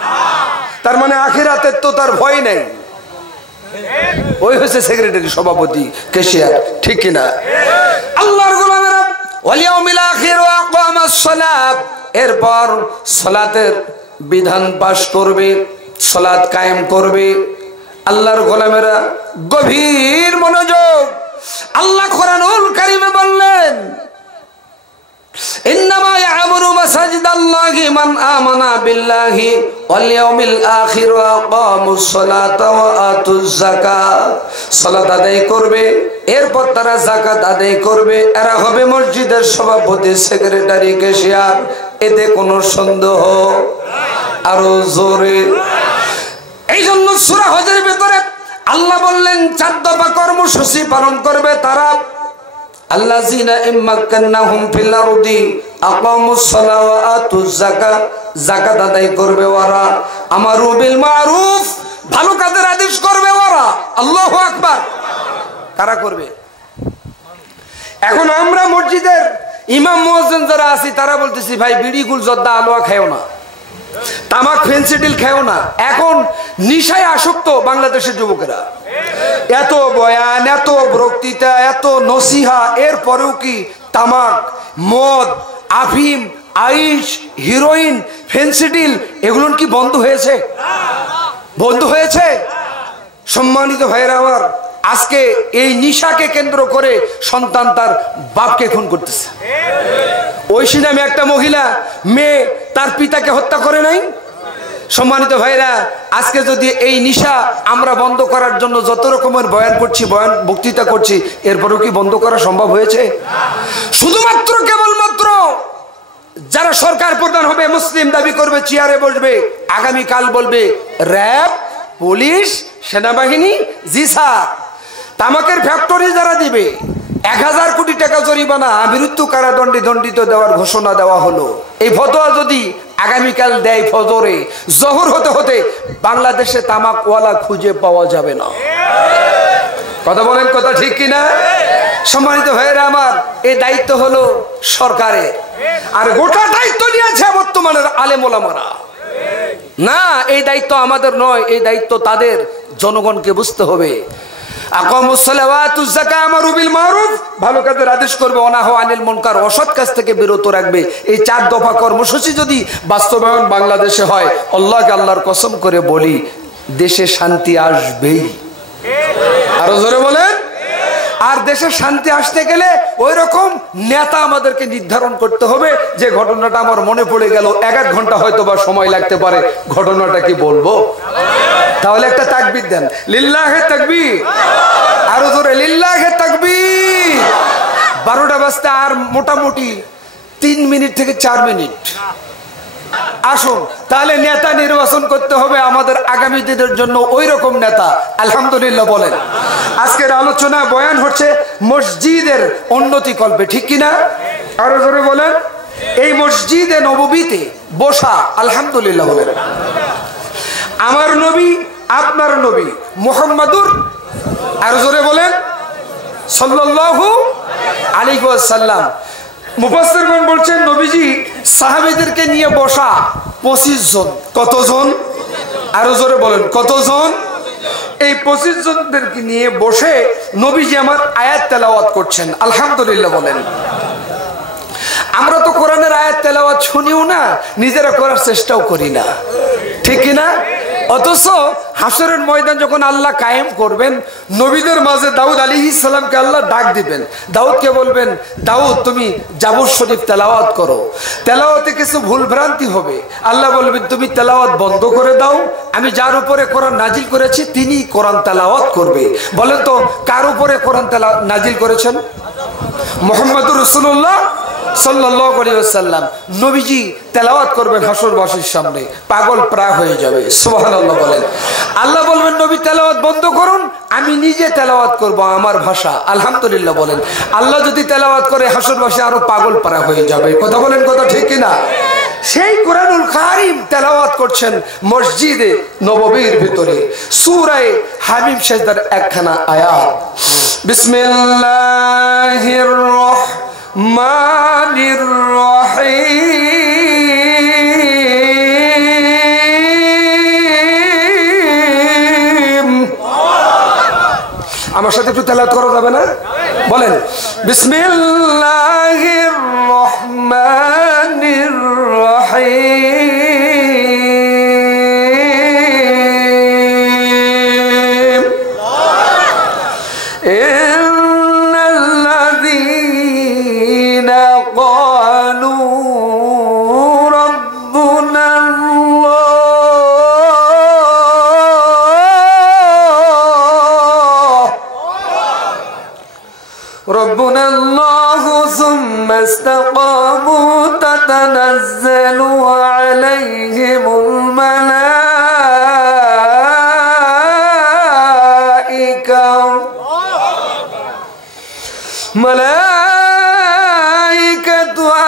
না। তার মানে আখিরাতের তো তার ভয় নেই। ওই হচ্ছে সেক্রেটারি, সভাপতি, ক্যাশিয়ার, ঠিক কিনা? আল্লাহর গোলামেরা, ওয়াল ইয়াউমিল আখির ওয়া আকামাস সালাত, এরপর সালাতের বিধান পাশ করবে, সালাত কায়েম করবে। আল্লাহর গোলামেরা গভীর মনোযোগ। আল্লাহ কোরআনুল কারীমে বললেন, ইন্নামা ইয়া'মুরু মাসাজিদাল্লাহি মান আমানা বিল্লাহি ওয়াল ইয়াউমিল আখির ওয়া আকামুস সালাতা ওয়া আতুজ যাকাত। সালাত আদায় করবে, এরপর তারা যাকাত আদায় করবে, এরা হবে মসজিদের সভাপতি, সেক্রেটারি, ক্যাশিয়ার। এতে কোনো সন্দেহ আরো জোরে। এই জন্য সূরা হজের ভিতরে আল্লাহ বললেন 4 দফা কর্মসূচি পালন করবে তারা। আল্লাযিনা ইম্মাক্কান্নাহুম ফিল আরদি আকামুস সালাতা ওয়া আতুজ যাকাত, যাকাত আদায় করবে ওরা। আমারু বিল মারুফ, ভালো কাজের আদেশ করবে ওরা। আল্লাহু আকবার। কারা করবে? এখন আমরা মসজিদের ইমাম মুয়াজ্জিন যারা আছি তারা বলতেছি, ভাই বিড়ি গুল জর্দা আলোয়া খাও না, তামাক ফেন্সিডিল খাও না। এখন নিশায় আসক্ত বাংলাদেশের যুবকেরা। এত বয়ান, এত বক্তৃতা, এত নসিহা, এরপরেও কি তামাক, মদ, আফিম, আইস, হিরোইন, ফেন্সিডিল এগুলো কি বন্ধ হয়েছে? বন্ধ হয়েছে? সম্মানিত ভাইরা আমার, আজকে এই নিশাকে কেন্দ্র করে সন্তান তার বাপকে খুন করতেছে। ঐশী নামে একটা মহিলা মেয়ে তার পিতাকে হত্যা করে নাই? সম্মানিত ভাইরা, আজকে যদি এই নিশা আমরা বন্ধ করার জন্য যত রকমের বয়ান করছি, বয়ান বক্তৃতা করছি, এরপরেও কি বন্ধ করা সম্ভব হয়েছে? শুধুমাত্র কেবলমাত্র যারা সরকার প্রধান হবে, মুসলিম দাবি করবে, চেয়ারে বসবে, আগামীকাল বলবে র্যাব, পুলিশ, সেনাবাহিনী, জি স্যার। তামাকের ফ্যাক্টরি যারা দিবে 1000 কোটি টাকা জরিমানা, মৃত্যু কারাদণ্ডে দণ্ডিত দেওয়ার ঘোষণা দেওয়া হলো। এই ফতোয়া যদি আগামীকাল দেয় ফজরে, জোহর হতে হতে বাংলাদেশে তামাকওয়ালা খুঁজে পাওয়া যাবে না। কথা বলেন, কথা ঠিক কিনা? সম্মানিত ভাইয়েরা আমার, এই দায়িত্ব হলো সরকারের, আর গোটা দায়িত্ব নিয়েছে বর্তমানের আলেম ওলামারা। না, এই দায়িত্ব আমাদের নয়, এই দায়িত্ব তাদের। জনগণকে বুঝতে হবে। আকামুস সালাওয়াতু যাকাত আমারু বিল মারুফ, ভালো কাজের আদেশ করবে, অনাহ আনিল মুনকার, অসৎ কাজ থেকে বিরত রাখবে। এই 4 দফা কর্মসূচি যদি বাস্তবায়ন বাংলাদেশে হয়, আল্লাহকে আল্লাহর কসম করে বলি, দেশে শান্তি আসবেই। আরো জোরে বলেন। আর দেশে শান্তি আসতে গেলে ওই রকম নেতা আমাদেরকে নির্ধারণ করতে হবে। যে ঘটনাটা আমার মনে পড়ে গেল, 1 ঘন্টা হয়তো বা সময় লাগতে পারে, ঘটনাটা কি বলবো? তাহলে একটা তাকবীর দেন, লিল্লাহে তাকবীর। আরো জোরে, লিল্লাহে তাকবীর। 12টা বাজতে আর মোটামুটি 3 মিনিট থেকে 4 মিনিট। আসুন, তাহলে নেতা নির্বাচন করতে হবে আমাদের আগামী দিনের জন্য ওই রকম নেতা। আলহামদুলিল্লাহ বলেন। আজকের আলোচনা বয়ান হচ্ছে মসজিদের উন্নতি কল্পে, ঠিক কিনা? আরো জোরে বলেন। এই মসজিদে নববীতে বসা, আলহামদুলিল্লাহ বলেন। আমার নবী, আপনার নবী মুহাম্মাদুর, আরো জোরে বলেন, সাল্লাল্লাহু আলাইহি ওয়াসাল্লাম। মুফাসসিরগণ বলছেন, নবীজি সাহাবীদেরকে নিয়ে বসা 25 জন। কতজন? আরো জোরে বলেন, কতজন? এই 25 জনদেরকে নিয়ে বসে নবীজি আমার আয়াত তেলাওয়াত করছেন। আলহামদুলিল্লাহ বলেন। আমরা তো কোরআনের আয়াত তেলাওয়াত শুনিও না, নিজেরা করার চেষ্টাও করি না, ঠিক কিনা? অথচ হাসরের ময়দান যখন আল্লাহ কায়েম করবেন, নবীদের মাঝে দাউদ আলাইহিস সালামকে আল্লাহ ডাক দিবেন। দাউদকে বলবেন, দাউদ তুমি জাবুর শরীফ তেলাওয়াত করো। তেলাওয়াতে কিছু ভুল ভ্রান্তি হবে, আল্লাহ বলবেন তুমি তেলাওয়াত বন্ধ করে দাও, আমি যার উপরে কোরআন নাজিল করেছি তিনি কোরআন তেলাওয়াত করবে। বলেন তো, কার উপরে কোরআন নাজিল করেছেন? মুহাম্মদুর রাসূলুল্লাহ সাল্লাল্লাহু আলাইহি ওয়াসাল্লাম। নবীজি তেলাওয়াত করবেন হাসরবাসীর সামনে, পাগল প্রায় হয়ে যাবে। সুবহানাল্লাহ বলেন। আল্লাহ বলবেন নবী তেলাওয়াত বন্ধ করুন, আমি নিজে তেলাওয়াত করব আমার ভাষা। আলহামদুলিল্লাহ বলেন। আল্লাহ যদি তেলাওয়াত করে, হাসরবাসী আরো পাগল প্রায় হয়ে যাবে। কথা বলেন, কথা ঠিক কিনা? সেই কোরআনুল কারীম তেলাওয়াত করছেন মসজিদে নববীর ভিতরে। সূরা হামিম সেজদার একখানা আয়াত, বিসমিল্লাহির রহমানির রহিম। আমার সাথে একটু তেলাওয়াত করা যাবে না? বলেন, বিসমিল্লাহির রহমানির রহিম। الرحيم إن الذين قالوا ربنا الله ثم استقاموا تتنزل عليهم الملائكة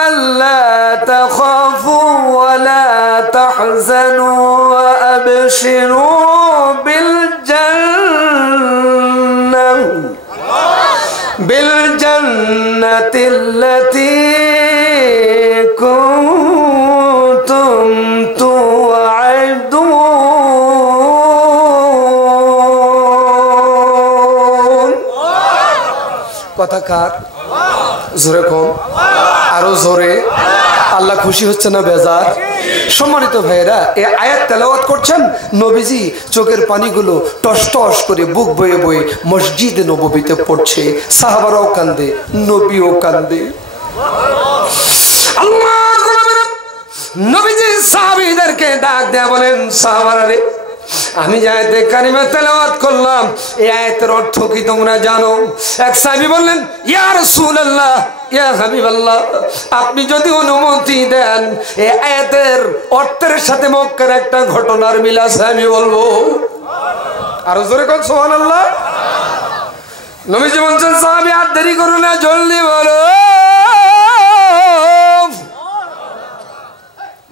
ألا تخافوا ولا تحزنوا وأبشروا بالجنة التي كنتم توعدون কথা কার জোরে কম আরো জোরে আল্লাহ খুশি হচ্ছে না বেজার সম্মানিত ভাইরা এই আয়াত তেলাওয়াত করছেন নবীজি চোখের পানিগুলো টস টস করে বুক বয়ে বয়ে মসজিদে নববীতে পড়ছে সাহাবারাও কান্দে নবীও কান্দে আল্লাহর গোলামেরা নবীজি সাহাবীদেরকে ডাক দেয়া বলেন সাহাবারা রে আমি যে আয়াতে কারিমা তেলাওয়াত করলাম এই আয়াতের অর্থ কি তোমরা জানো এক সাহাবী বললেন ইয়া রাসূলুল্লাহ ইয়া হাবিবাল্লাহ আপনি যদি অনুমতি দেন এই আয়াতের অর্থের সাথে মক্কার একটা ঘটনার মিল আছে আমি বলবো আরো জোরে কোন সুবহানাল্লাহ নবীজি বলেন সাহাবী আর দেরি করো না জলদি বলো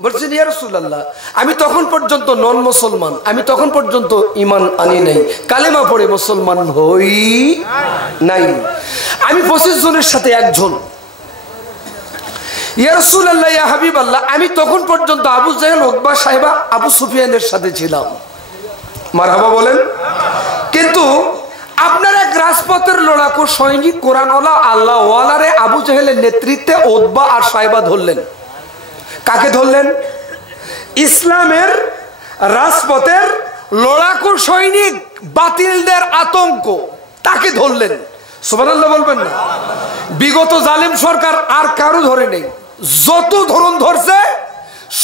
বলছেন ইয়া রাসূলুল্লাহ আমি তখন পর্যন্ত নন মুসলমান আমি তখন পর্যন্ত ঈমান আনি নাই কালেমা পড়ে মুসলমান হই নাই আমি 25 জনের সাথে একজন ইয়া রাসূলুল্লাহ ইয়া হাবিবাল্লাহ আমি তখন পর্যন্ত আবু জাহেল উতবা সাহেবা আবু সুফিয়ানের সাথে ছিলাম মারহাবা বলেন কিন্তু আপনার এক রাজপথের লড়াকু সৈনিক কোরআনওয়ালা আল্লাহওয়ালারে আবু জাহেলের নেতৃত্বে উতবা আর সাহেবা ধরলেন কাকে ধরলেন ইসলামের রাজপথের লড়াকু সৈনিক বাতিলদের আতঙ্ক তাকে ধরলেন সুবহানাল্লাহ বলবেন না বিগত জালেম সরকার আর কারো ধরে নেই যত ধরন ধরছে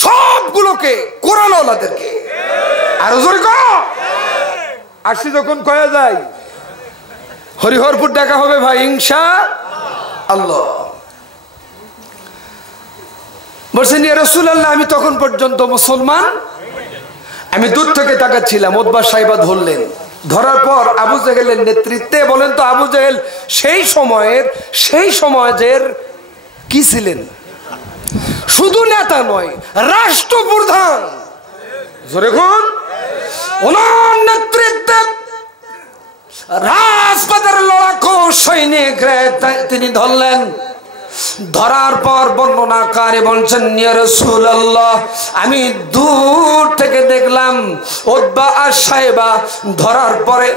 সবগুলোকে কোরআনওয়ালাদেরকে আর জোরে কও আসি যখন কয়া যায় হরিহরপুর দেখা হবে ভাই ইনশাআল্লাহ বলছেন ইয়া রাসূলুল্লাহ আমি তখন পর্যন্ত মুসলমান আমি দূর থেকে তাকাচ্ছিলাম উতবা সাহেবা ধরলেন ধরার পর আবু জাহেলের নেতৃত্বে বলেন তো আবু জাহেল সেই সমাজের কি ছিলেন শুধু নেতা নয় রাষ্ট্রপ্রধান জোরে কোন ওনার নেতৃত্বে রাজপথের লড়াকু সৈনিক তিনি ধরলেন ধরার পর বর্ণনাকারী বলছেন ইয়া রাসূলুল্লাহ আমি দূর থেকে দেখলাম উতবা আর সাহেবা ধরার পরে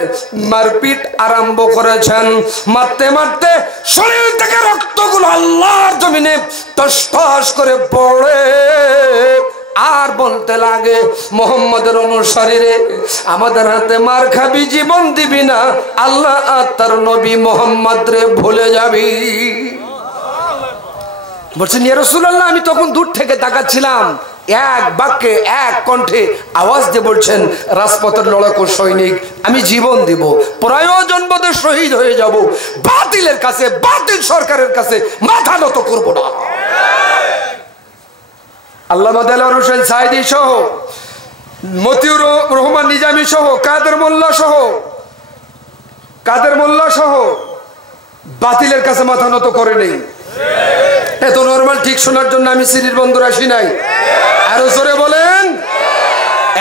মারপিট আরম্ভ করেছেন মারতে মারতে শরীর থেকে রক্তগুলো আল্লাহর জমিনে টস টস করে পড়ে আর বলতে লাগে মুহাম্মদের অনুসারীরে আমাদের হাতে মার খাবি জীবন দিবি না আল্লাহ আর তার নবী মুহাম্মদ রে ভুলে যাবি বলছেন ইয়া রাসূলুল্লাহ আমি তখন দূর থেকে তাকাচ্ছিলাম এক বাক্যে এক কণ্ঠে আওয়াজ দিয়ে বলছেন রাজপথের লড়াকু সৈনিক আমি জীবন দিব প্রয়োজন বোধে শহীদ হয়ে যাব বাতিলের কাছে বাতিল সরকারের কাছে মাথা নত করব না আল্লামা দেলোয়ার হোসেন সাঈদী সহ মতিউর রহমান নিজামী সহ কাদের মোল্লা সহ বাতিলের কাছে মাথা নত করে নেই এত নরমাল ঠিক শোনার জন্য আমি সিরির বন্ধুর আসি নাই আরো জোরে বলেন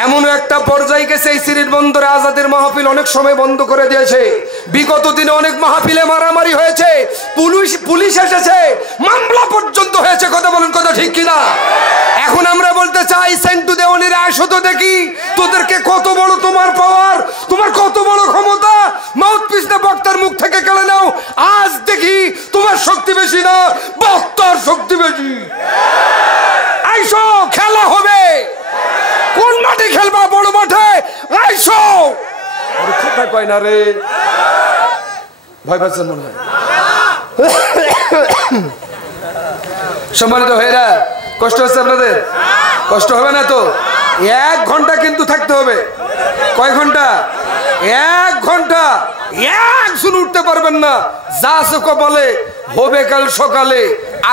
এমন একটা পর্যায়ে গেছে এই সিরির বন্ধুরা আজাদের মাহফিল অনেক সময় বন্ধ করে দিয়েছে বিগত দিনে অনেক মাহফিলে মারামারি হয়েছে পুলিশ এসেছে মামলা পর্যন্ত হয়েছে কথা বলেন কথা ঠিক কিনা এখন আমরা বলতে চাই সেন্টু দেওয়ানির আসো তো দেখি তোদেরকে কত বড় তোমার পাওয়ার তোমার কত বড় ক্ষমতা মাউথপিস না বক্তার মুখ থেকে কেড়ে নাও আজ দেখি তোমার শক্তি বেশি না বক্তার শক্তি বেশি আইসো খেলা হবে। কোন মাঠে খেলবা? বড় মাঠে আইসো। কথা কয় না রে, ভয় পাচ্ছেন মনে হয়। সম্মানিত ভাইরা, কষ্ট হচ্ছে আপনাদের? কষ্ট হবে না তো? 1 ঘন্টা কিন্তু থাকতে হবে। কয় ঘন্টা? 1 ঘন্টা। একজন উঠতে পারবেন না। যা চোখ বলে হবে কাল সকালে।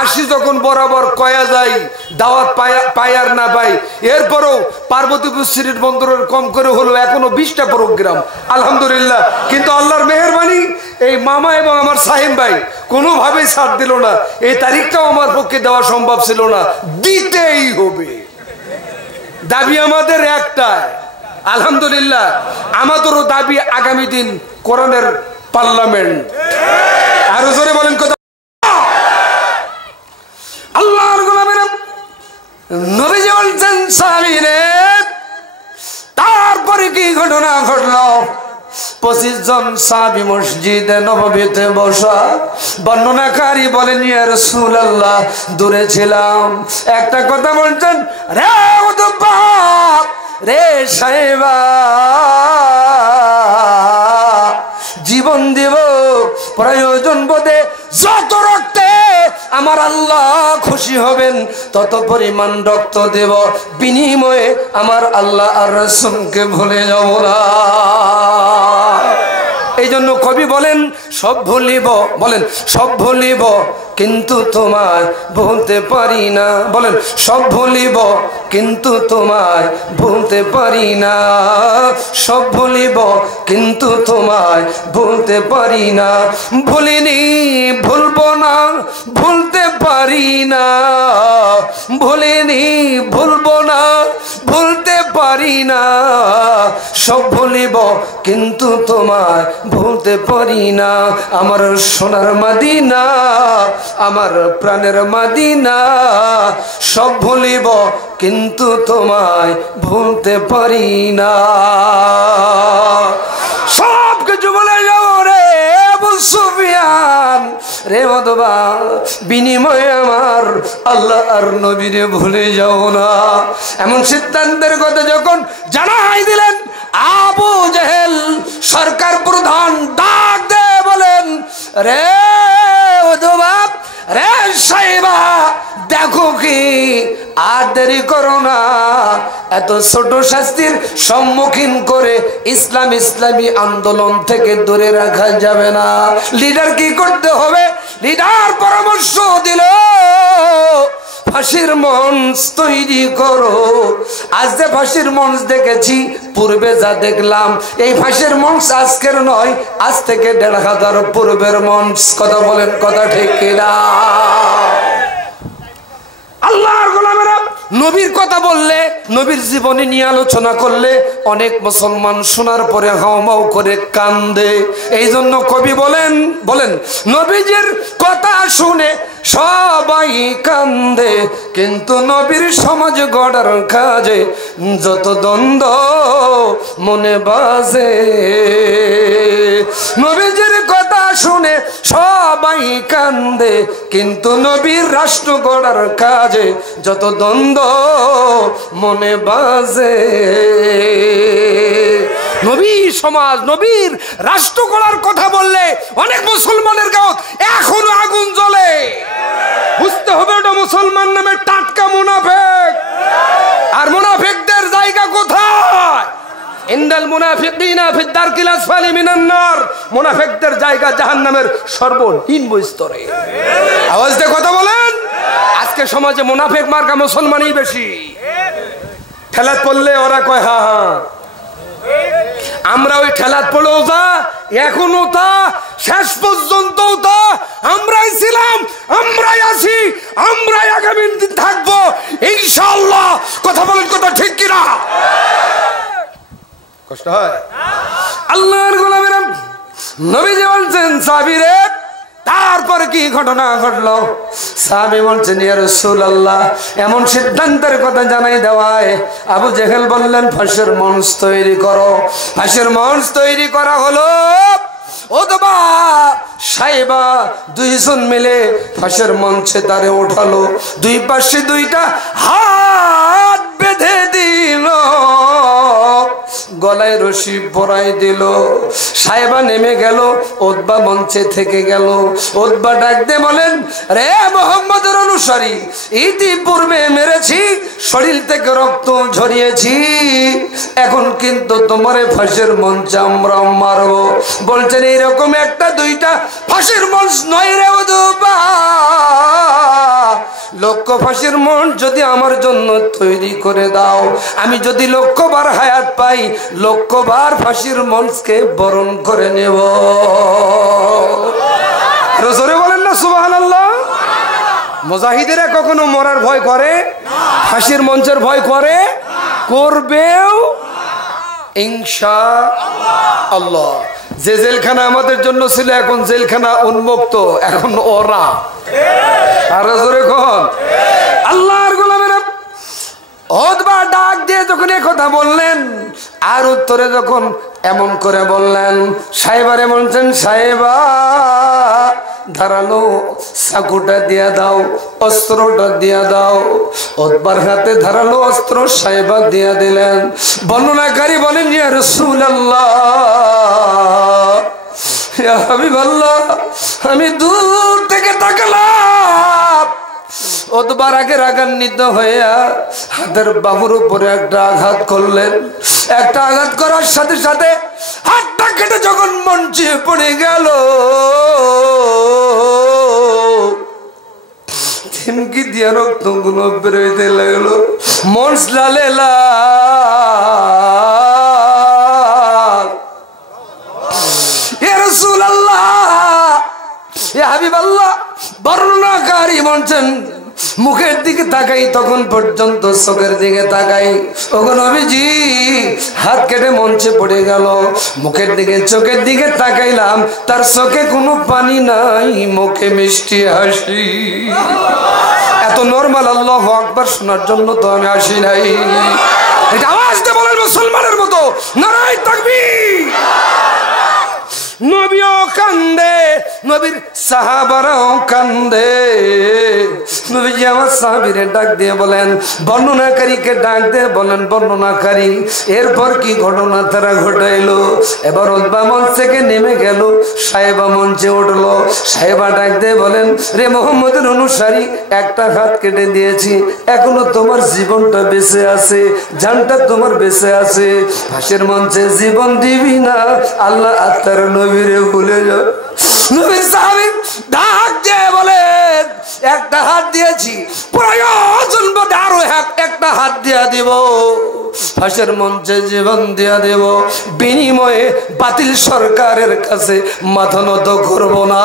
80 যখন বরাবর কয়া যায়, দাওয়াত পাই আর না পাই, এরপরও পার্বতীপুর সিরিজ বন্দরের কম করে হলো এখনো 20টা প্রোগ্রাম, আলহামদুলিল্লাহ। কিন্তু আল্লাহর মেহেরবানি, এই মামা এবং আমার সাহিম ভাই কোনোভাবেই ছাড় দিল না। এই তারিখটাও আমার পক্ষে দেওয়া সম্ভব ছিল না, দিতেই হবে। দাবি আমাদের একটাই, আলহামদুলিল্লাহ। আমাদেরও দাবি আগামী দিন কোরআনের পার্লামেন্ট। আরো জোরে বলেন কথা। আল্লাহর গোলামেরা নবীজি বলছেন সাহাবীরে, তারপরে কি ঘটনা ঘটলো? 25 জন সাহাবী মসজিদে নববীতে বসা। বর্ণনাকারী বলেন, ইয়া রাসূলুল্লাহ, দূরে ছিলাম। একটা কথা বলছেন, রে উতবা, রে সাহেবা, জীবন দেব প্রয়োজন বোধে, যত রক্তে আমার আল্লাহ খুশি হবেন তত পরিমাণ রক্ত দেব, বিনিময়ে আমার আল্লাহ আর রাসূলকে ভুলে যাব না। এই জন্য কবি বলেন, সব ভুলিব, বলেন সব ভুলিব কিন্তু তোমায় ভুলতে পারি না। বলেন সব ভুলিব কিন্তু তোমায় ভুলতে পারি না। সব ভুলিব কিন্তু তোমায় ভুলতে পারি না। ভুলিনি, ভুলবো না, ভুলতে পারি না। ভুলিনি, ভুলবো না, ভুলতে পারি না। সব ভুলিব কিন্তু তোমায় ভুলতে পারি না। আমার সোনার মদিনা, আমার প্রাণের মদিনা, সব ভুলিব কিন্তু তোমায় ভুলতে পারি না। সব কিছু বলে যাও রে আবু সুফিয়ান, রে উতবা, বিনিময়ে আমার আল্লাহ আর নবীরে ভুলে যাও না। এমন সিদ্ধান্তের কথা যখন জানাই দিলেন, আবু জেহেল সরকার প্রধান ডাক দে বলেন, রে উতবা, রে সাহেবা, দেখো কি আর দেরি করো না। এত ছোট শাস্তির সম্মুখীন করে ইসলামী আন্দোলন থেকে দূরে রাখা যাবে না। লিডার কি করতে হবে? লিডার পরামর্শ দিল, ফাঁসির মঞ্চ তৈরি করো। আজ যে ফাঁসির মঞ্চ দেখেছি, পূর্বে যা দেখলাম, এই ফাঁসির মঞ্চ আজকের নয়, আজ থেকে 1500 পূর্বের মঞ্চ। কথা বলেন, কথা ঠিক কিনা? আল্লাহর গোলামেরা, নবীর কথা বললে, নবীর জীবনী নিয়ে আলোচনা করলে অনেক মুসলমান শোনার পরে হাওমাও করে কান্দে। এই জন্য কবি বলেন, নবীজির কথা শুনে সবাই কান্দে, কিন্তু নবীর সমাজ গড়ার কাজে যত দ্বন্দ্ব মনে বাজে। নবীজির কথা শুনে সবাই কান্দে, কিন্তু নবীর রাষ্ট্র গড়ার কাজে যত দ্বন্দ্ব মনে বাজে। নবীর সমাজ, নবীর রাষ্ট্র গড়ার কথা বললে অনেক মুসলমানের গাও এখনো আগুন জ্বলে। বুঝতে হবে ওটা মুসলমান নামে টাটকা মুনাফিক। আর মুনাফিকদের জায়গা কোথায়? ইন্নাল মুনাফিকিনা ফি দারকিল আসফালি মিনান নার। মুনাফিকদের জায়গা জাহান্নামের সর্বনিম্ন স্তরে। আওয়াজ দিয়ে কথা বলেন। আজকে সমাজে মুনাফিক মার্কা মুসলমানই বেশি। ঠেলাত পড়লে ওরা কয় হা হা, আমরা ওই ঠেলাত পড়েও তা, এখনো তা, শেষ পর্যন্ত তা আমরাই ছিলাম, আমরাই আছি, আমরাই আগামী দিন থাকবো ইনশাআল্লাহ। কথা বলেন, কথা ঠিক কিনা? কষ্ট হয়? আল্লাহর গোলামেরা, নবীজি বলছেন সাহাবীরে, তারপরে কি ঘটনা ঘটলো? সাহাবী বলছেন, ইয়া রাসূলুল্লাহ, এমন সিদ্ধান্তের কথা জানাই দেওয়ায় আবু জেহেল বললেন, ফাঁসির মঞ্চ তৈরি করো। ফাঁসির মঞ্চ তৈরি করা হলো। ওতবা সাহেবা দুইজন মিলে ফাঁসের মঞ্চে তারে ওঠালো, দুই পাশে দুইটা হাত বেঁধে দিল, গলায় রশি পরাই দিল। সাহেবা নেমে গেল, ওতবা মঞ্চে থেকে গেল। ওতবা ডাক দিয়ে বলেন, রে মোহাম্মদের অনুসারী, ইতিপূর্বে মেরেছি, শরীর থেকে রক্ত ঝরিয়েছি, এখন কিন্তু তোমার ফাঁসের মঞ্চে আমরা মারবো। বলছেন এইরকম একটা দুইটা ফাঁসির মঞ্চ নয় রে ওতবা, লক্ষ ফাঁসির মঞ্চ যদি আমার জন্য তৈরি করে দাও, আমি যদি লক্ষবার হায়াত পাই, লক্ষবার ফাঁসির মঞ্চকে বরণ করে নেব। জোরে বলেন না সুবহানাল্লাহ। মুজাহিদেরা কখনো মরার ভয় করে? ফাঁসির মঞ্চের ভয় করে? করবেও ইনশাআল্লাহ। যে জেলখানা আমাদের জন্য ছিল এখন জেলখানা উন্মুক্ত, এখন ওরা আর জোরে কোন আল্লাহর গোলামেরা। ওতবা ডাক দিয়ে যখন এই কথা বললেন, আর উত্তরে যখন এমন করে বললেন, সাহেবারে বলছেন, সাহেবা ধারালো চাকুটা দিয়া দাও, অস্ত্রটা দিয়া দাও। ওতবার হাতে ধারালো অস্ত্র সাহেবা দিয়া দিলেন। বর্ণনাকারী বলেন, ইয়া রাসূলুল্লাহ, ইয়া হাবিবাল্লাহ, আমি দূর থেকে তাকালাম, ওতবা রাগে রাগান্বিত হইয়া হাতের বাহুর উপরে একটা আঘাত করলেন। একটা আঘাত করার সাথে সাথে হাতটা কেটে যখন মঞ্চে পড়ে গেল, থিমকি দিয়া রক্তগুলো বেরোইতে লাগলো, মঞ্চ লালে লাল। ইয়া রাসূলুল্লাহ, ইয়া হাবিবাল্লাহ, বর্ণনাকারী বলছেন, মুখের দিকে তাকাই, তখন পর্যন্ত চোখের দিকে তাকাই, ওগো নবীজি হাত কেটে মঞ্চে পড়ে গেল, মুখের দিকে চোখের দিকে তাকাইলাম, তার চোখে কোনো পানি নাই, মুখে মিষ্টি হাসি। এত নরমাল আল্লাহু আকবার শোনার জন্য তো আমি আসি নাই। এটা আওয়াজ দিয়ে বলেন মুসলমানের মতো, নারায়ে তাকবীর। নবীও কান্দে, নবীর সাহাবারাও কান্দে। নবীজি আমার সাহাবীরে ডাক দিয়ে বলেন, বর্ণনাকারীকে ডাক দিয়ে বলেন, বর্ণনাকারী এরপর কি ঘটনা তারা ঘটাইলো। এবার ওতবা মঞ্চ থেকে নেমে গেল, সাহেবা মঞ্চে উঠলো। সাহেবা ডাক দিয়ে বলেন, রে মুহাম্মদের অনুসারী, একটা হাত কেটে দিয়েছি, এখনো তোমার জীবনটা বেঁচে আছে, জানটা তোমার বেঁচে আছে, ফাঁসের মঞ্চে জীবন দিবি না, আল্লাহ আত্মার নবীরে ভুলে যাও। নবীর সাহাবী ডাক দিয়ে বলেন, একটা হাত দিয়েছি, প্রয়োজন বোধে আরো একটা হাত দিয়া দিব, ফাঁসের মঞ্চে জীবন দিয়া দেব, বিনিময়ে বাতিল সরকারের কাছে মাথা নত করব না।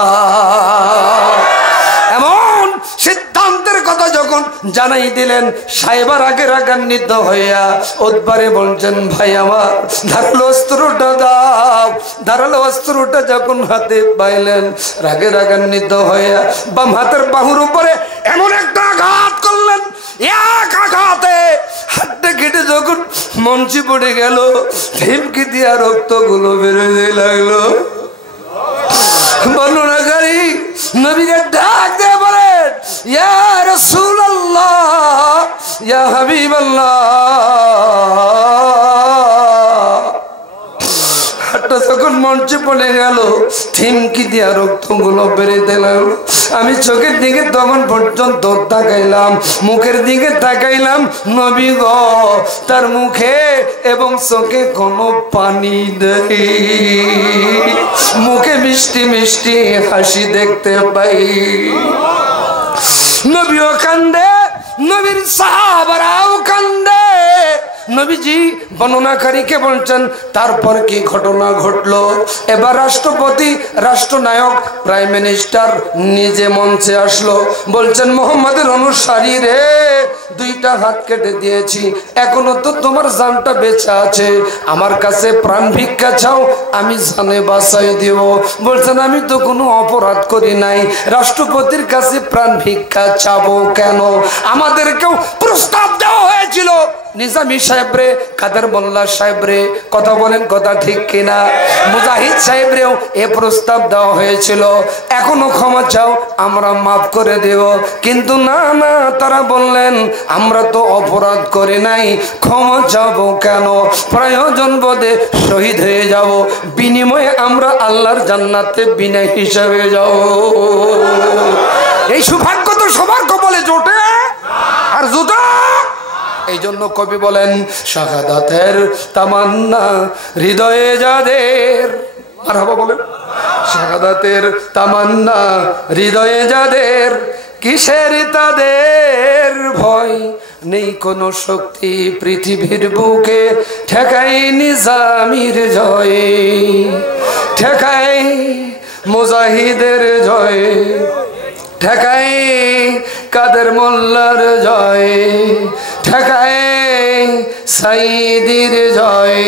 এমন সিদ্ধান্তের কথা যখন জানাই দিলেন, সাহেবা রাগে রাগান্বিত হইয়া ওতবারে বলছেন, ভাই আমার ধারালো অস্ত্রটা দাও। ধারালো অস্ত্রটা যখন হাতে পাইলেন, রাগে রাগান্বিত হইয়া বাম হাতের বাহুর উপরে এমন একটা আঘাত করলেন, এক আঘাতে হাতটা কেটে যখন মঞ্চে পড়ে গেল, থিমকি দিয়া রক্তগুলো বেরোতে লাগলো। বর্ণনাকারী নবীকে ডাক দিয়ে বলেন, ইয়া রাসূলুল্লাহ, ইয়া হাবিবাল্লাহ, হাতটা যখন মঞ্চে পড়ে গেল, থিমকি দিয়া রক্তগুলো বেরোতে লাগলো। আমি চোখের দিকে তখন পর্যন্ত তাকাইলাম, মুখের দিকে তাকাইলাম, নবী গো তার মুখে এবং চোখে কোনো পানি নেই, মুখে মিষ্টি মিষ্টি হাসি দেখতে পাই। নবীও কান্দে, নবীর সাহাবারাও কান্দে। নবীজি বর্ণনাকারীকে বলছেন, তারপর কি ঘটনা ঘটলো। এবার রাষ্ট্রপতি, রাষ্ট্রনায়ক, প্রাইম মিনিস্টার নিজে মঞ্চে আসলো। বলছেন, মোহাম্মদের অনুসারী রে, দুইটা হাত কেটে দিয়েছি, এখনো তো তোমার জানটা বেঁচে আছে, আমার কাছে প্রাণ ভিক্ষা চাও, আমি জানে বাঁচাই দিব। বলছেন, আমি তো কোনো অপরাধ করি নাই, রাষ্ট্রপতির কাছে প্রাণ ভিক্ষা চাবো কেন? আমাদেরকেও প্রস্তাব দেওয়া হয়েছিল নিজামী সাহেব রে, কাদের মোল্লা সাহেব রে, কথা বলেন কথা ঠিক কিনা? মুজাহিদ সাহেব রেও এ প্রস্তাব দেওয়া হয়েছিল, এখনো ক্ষমা চাও, আমরা মাফ করে দেব। কিন্তু না না, তারা বললেন আমরা তো অপরাধ করি নাই, ক্ষমা চাবো কেন? প্রয়োজন বোধে শহীদ হয়ে যাব, বিনিময়ে আমরা আল্লাহর জান্নাতে বিনা হিসাবে যাব। এই সৌভাগ্য তো সবার কপালে জোটে আর জুটা। এই জন্য কবি বলেন শাহাদাতের তামান্না হৃদয়ে যাদের, মারহাবা বলেন, শাহাদাতের তামান্না হৃদয়ে যাদের, কিসের তাদের ভয়? নেই কোনো শক্তি পৃথিবীর বুকে ঠেকাই নিজামীর জয়, ঠেকাই মুজাহিদের জয়, ঠেকাই কাদের মোল্লার জয়, ঠেকাই সাইদির জয়।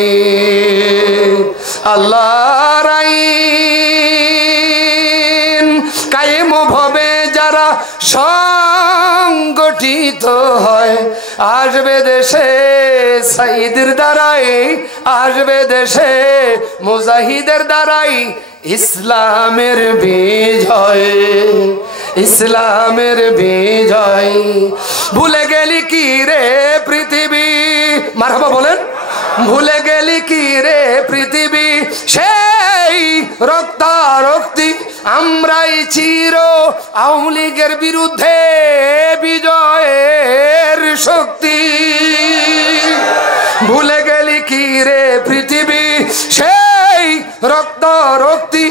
আল্লাহর আইন কায়েম হবে যারা সংগঠিত হয়, আসবে দেশে সাইদের দ্বারাই, আসবে দেশে মুজাহিদের দ্বারাই ইসলামের বিজয়, ইসলামের বিজয়। ভুলে গেলি কি রে পৃথিবী, মারহাবা বলেন, ভুলে গেলি কি রে পৃথিবী সেই রক্তারক্তি, আমরাই চির আওয়ামী লীগের বিরুদ্ধে বিজয়ের শক্তি। ভুলে গেলি কি রে পৃথিবী সেই রক্তারক্তি,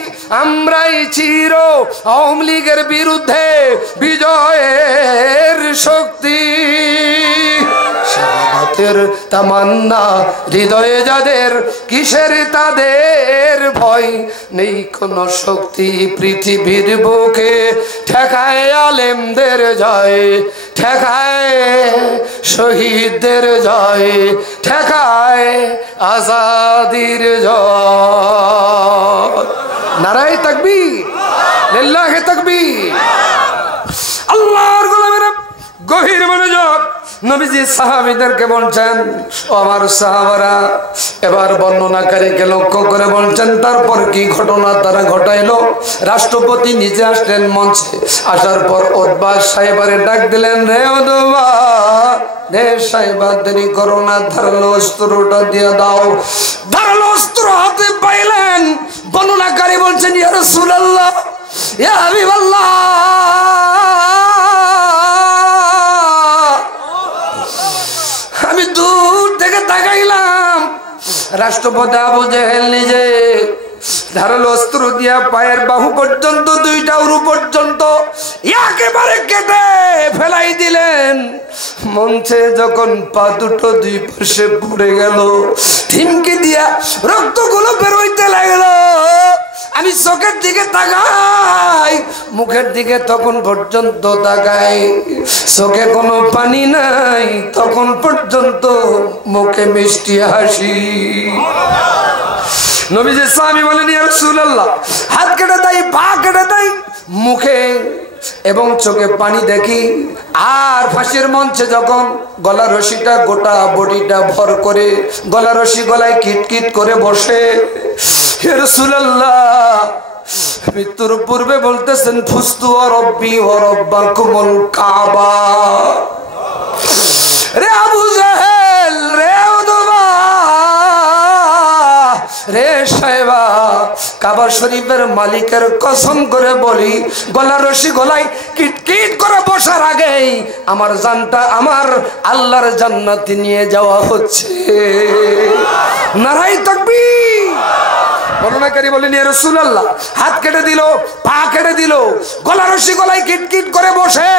আমরাই চির আওয়ামী লীগের বিরুদ্ধে বিজয়ের শক্তি। শাহাদাতের তামান্না হৃদয়ে যাদের, কিসের তাদের ভয়? নেই কোনো শক্তি পৃথিবীর বুকে ঠেকায় আলেমদের জয়, ঠেকায় শহীদদের জয়, ঠেকায় আজাদির জয়। নারায়ে তাকবীর, লিল্লাহি তাকবীর। আল্লাহর গোলামেরা গভীর মনোযোগ। নবীজি সাহাবীদেরকে বলছেন, ও আমার সাহাবারা, এবার বর্ণনাকারীকে লক্ষ্য করে বলছেন তারপর কি ঘটনা তারা ঘটাইলো। রাষ্ট্রপতি নিজে আসলেন মঞ্চে, আসার পর উতবা সাহেবারে ডাক দিলেন, রে উতবা, রে সাহেবা, দেরি করো না, ধারালো অস্ত্রটা দিয়ে দাও। ধারালো অস্ত্র হাতে পাইলেন। বর্ণনাকারী বলছেন, ইয়া রাসূলুল্লাহ, ইয়া হাবিবাল্লাহ, আমি দূর থেকে তাকাইলাম, রাষ্ট্রপতি আবু জেহেল নিজে ধারালো অস্ত্র দিয়া পায়ের বাহু পর্যন্ত, দুইটা উরু পর্যন্ত একেবারে কেটে ফেলাই দিলেন। মঞ্চে যখন পা দুটো দুই পাশে পড়ে গেল, থিমকে দিয়া রক্তগুলো বেরোইতে লাগলো। আমি চোখের দিকে তাকাই, মুখের দিকে তখন পর্যন্ত তাকাই, চোখে কোনো পানি নাই, তখন পর্যন্ত মুখে মিষ্টি হাসি। নবীজি সাহাবী বলেন, ইয়া রাসূলুল্লাহ, হাত কেটে দেয়, পা কেটে দেয়, মুখে এবং চোখে পানি দেখি। আর ফাঁসির মঞ্চে যখন গলা রশিটা গোটা বডিটা ভর করে, গলা রশি গলায় কিটকিট করে বসে, হে রাসূলুল্লাহ, মৃত্যুর পূর্বে বলতেছেন, ফুস্তু ওয়া রব্বি ওয়া রব্বাকুমুল কাবা। রে আবু জাহেল, রে উতবা, রে সাহেবা, কাবা শরীফের মালিকের কসম করে বলি, গলা রশি গলায় কিটকিট করে বসার আগেই আমার জানটা আমার আল্লাহর জান্নাতে নিয়ে যাওয়া হচ্ছে। নারায়ে তাকবীর। বর্ণনাকারী বলেন, ইয়া রাসূলুল্লাহ, হাত কেটে দিল, পা কেটে দিল, গলা রশি গলায় কিটকিট করে বসে,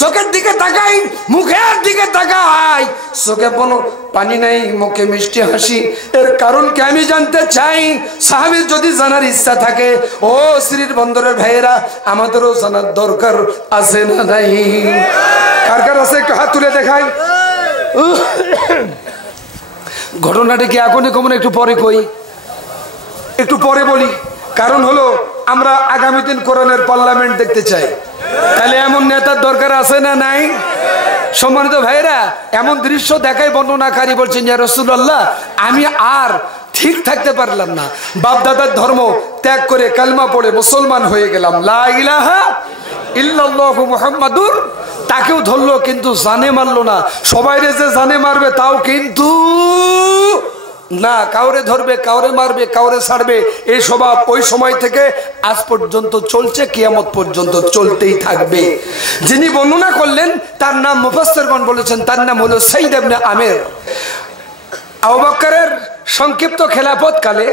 চোখের দিকে তাকাই, মুখের দিকে তাকাই, চোখে কোনো পানি নাই, মুখে মিষ্টি হাসি। এর কারণ কি আমি জানতে চাই। সাহাবীর যদি জানার ইচ্ছা থাকে, ও শ্রীর বন্দরের ভাইয়েরা, আমাদেরও জানার দরকার আছে না নাই? কার কার আছে একটু হাত তুলে দেখাই। ঘটনাটা কি এখনই কমন, একটু পরে কই, একটু পরে বলি। কারণ হলো আমরা আগামী দিন কোরআনের পার্লামেন্ট দেখতে চাই, তাহলে এমন নেতার দরকার আছে না নাই? সম্মানিত ভাইরা, এমন দৃশ্য দেখাই বর্ণনাকারী বলছেন, ইয়া রাসূলুল্লাহ, আমি আর ঠিক থাকতে পারলাম না, বাপ দাদার ধর্ম ত্যাগ করে কালমা পড়ে মুসলমান হয়ে গেলাম, লা ইলাহা ইল্লাল্লাহু মুহাম্মাদুর। তাকেও ধরলো কিন্তু জানে মারলো না। সবাই যে জানে মারবে তাও কিন্তু না, কাউরে ধরবে, কাউরে মারবে, কাউরে ছাড়বে, এই স্বভাব ওই সময় থেকে আজ পর্যন্ত চলছে, কিয়ামত পর্যন্ত চলতেই থাকবে। যিনি বর্ণনা করলেন তার নাম মুফাসসিরগণ বলেছেন তার নাম হলো সাইদ ইবনে আমের। আবু বকরের সংক্ষিপ্ত খেলাফত কালে,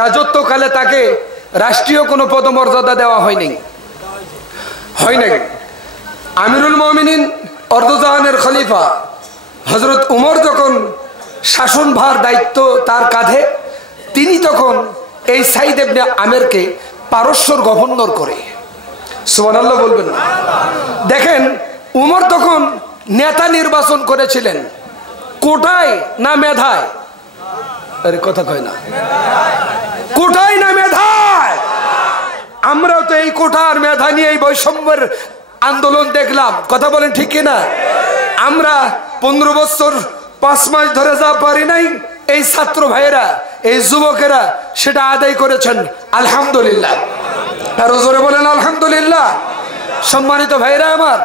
রাজত্বকালে তাকে রাষ্ট্রীয় কোনো পদমর্যাদা দেওয়া হয়নি। আমিরুল মুমিনিন অর্ধজাহানের খলিফা হযরত উমর যখন শাসনভার দায়িত্ব তার কাঁধে, তিনি তখন এই সাইদ ইবনে আমেরকে পারস্যর গভর্নর করে। সুবহানাল্লাহ বলবেন না? দেখেন, উমর তখন নেতা নির্বাচন করেছিলেন কোটায় না মেধায়? আরে কথা কয় না, কোটায় না মেধায়? আমরাও তো এই কোটা আর মেধা নিয়ে এই বৈষম্যের আন্দোলন দেখলাম, কথা বলেন ঠিক কিনা? আমরা 15 বছর 5 মাস ধরে যা পারি নাই, এই ছাত্র ভাইয়েরা, এই যুবকেরা সেটা আদায় করেছেন, আলহামদুলিল্লাহ। আর জোরে বলেন আলহামদুলিল্লাহ। সম্মানিত ভাইয়েরা আমার,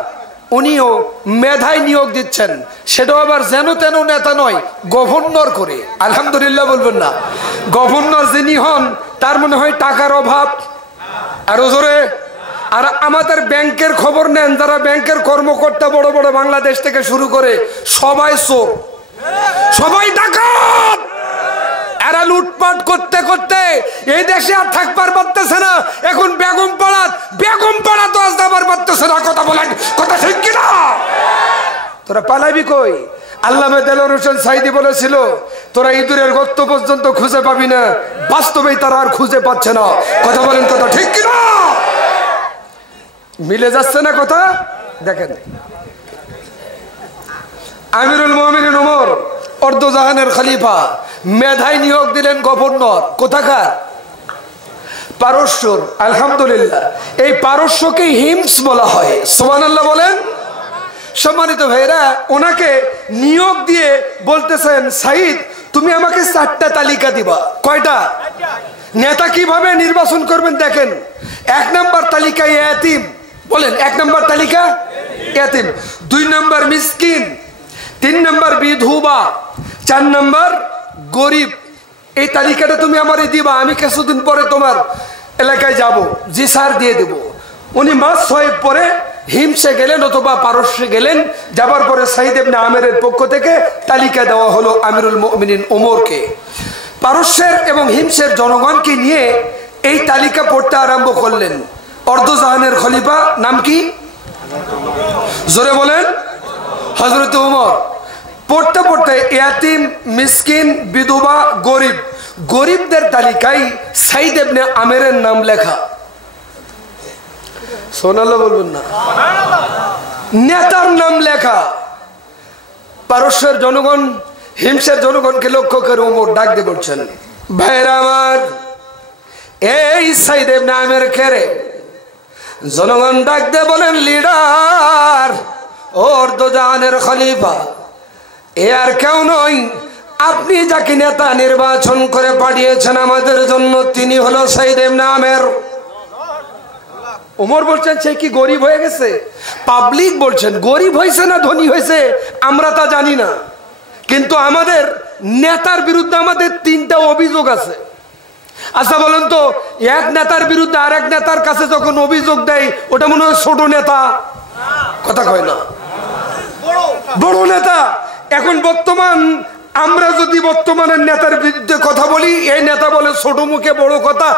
উনিও মেধায় নিয়োগ দিচ্ছেন, সেটাও আবার যেন তেন নেতা নয়, গভর্নর করে। আলহামদুলিল্লাহ বলবেন না? গভর্নর যিনি হন তার মনে হয় টাকার অভাব। আরো জোরে। আর আমাদের ব্যাংকের খবর নেন, যারা ব্যাংকের কর্মকর্তা বড় বড় বাংলাদেশ থেকে শুরু করে সবাই চোর, সবাই ডাকাত। এরা লুটপাট করতে করতে এই দেশে আর থাকবার পারতেছে না। এখন বেগম পাড়া তো আজ যাবার পারতেছে না। কথা বলেন, কথা ঠিক কিনা? তোরা পালাবি কই? আল্লামা দেলোয়ার হোসেন সাইদি বলেছিল, তোরা ইঁদুরের গর্ত পর্যন্ত খুঁজে পাবি না। বাস্তবেই তারা আর খুঁজে পাচ্ছে না। কথা বলেন, কথা ঠিক কিনা? মিলে যাচ্ছে না কথা? দেখেন, আমিরুল মুমিনিন ওমর অর্ধজাহানের খলিফা মেধায় নিয়োগ দিলেন গভর্নর। কোথাকার? পারস্যর। আলহামদুলিল্লাহ। এই পারস্যকে হিমস বলা হয়। সুবহানাল্লাহ বলেন। সম্মানিত ভাইরা, ওনাকে নিয়োগ দিয়ে বলতেছেন, সাইদ তুমি আমাকে 4টা তালিকা দিবা। কয়টা? নেতা কিভাবে নির্বাচন করবেন দেখেন। 1 নম্বর তালিকা ইয়াতিম। বলেন, 1 নম্বর তালিকা ইয়াতিম, 2 নম্বর মিসকিন, 3 নম্বর বিধবা, 4 নম্বর গরিব। এই তালিকাটা তুমি আমারে দিবা, আমি কিছুদিন পরে তোমার এলাকায় যাব, জি স্যার দিয়ে দেব। উনি মাস 6 পরে হিমসে গেলেন অথবা পারস্যে গেলেন। যাবার পরে সাইদ ইবনে আমেরের পক্ষ থেকে তালিকা দেওয়া হলো আমিরুল মুমিনিন ওমরকে। পারস্যের এবং হিমসের জনগণকে নিয়ে এই তালিকা পড়তে আরম্ভ করলেন। অর্ধজাহানের খলিফা নাম কি? জোরে বলেন। হযরত ওমর। পড়তে পড়তে ইয়াতিম, মিসকিন, বিধবা, গরিব, গরিবদের তালিকায় সাইদ ইবনে আমেরের নাম লেখা। সোনাল্লাহ বলবেন না? নেতার নাম লেখা। পারস্যের জনগণ, হিমসের জনগণকে লক্ষ্য করে ওমর ডাক দিয়ে বলছেন, ভাইরা আমার, এই সাইদ ইবনে আমের কেরে? জনগণ ডাক দিয়ে বলেন, লিডার, অর্ধজাহানের খলিফা, এ আর কেউ নয়, আপনি যাকে নেতা নির্বাচন করে পাঠিয়েছেন আমাদের জন্য, তিনি হলো সাইদ ইবনে আমের। ওমর বলছেন, সে কি গরিব হয়ে গেছে? পাবলিক বলছেন, গরিব হয়েছে না ধনী হয়েছে আমরা তা জানি না, কিন্তু আমাদের নেতার বিরুদ্ধে আমাদের 3টা অভিযোগ আছে। আচ্ছা বলেন তো, এক নেতার বিরুদ্ধে আরেক নেতার কাছে যখন অভিযোগ দেয়, ওটা মনে হয় ছোট নেতা? কথা কয় না, বড় নেতা। এখন বর্তমান আমরা যদি বর্তমানের নেতার বিরুদ্ধে কথা বলি, এই নেতা বলে ছোট মুখে বড় কথা,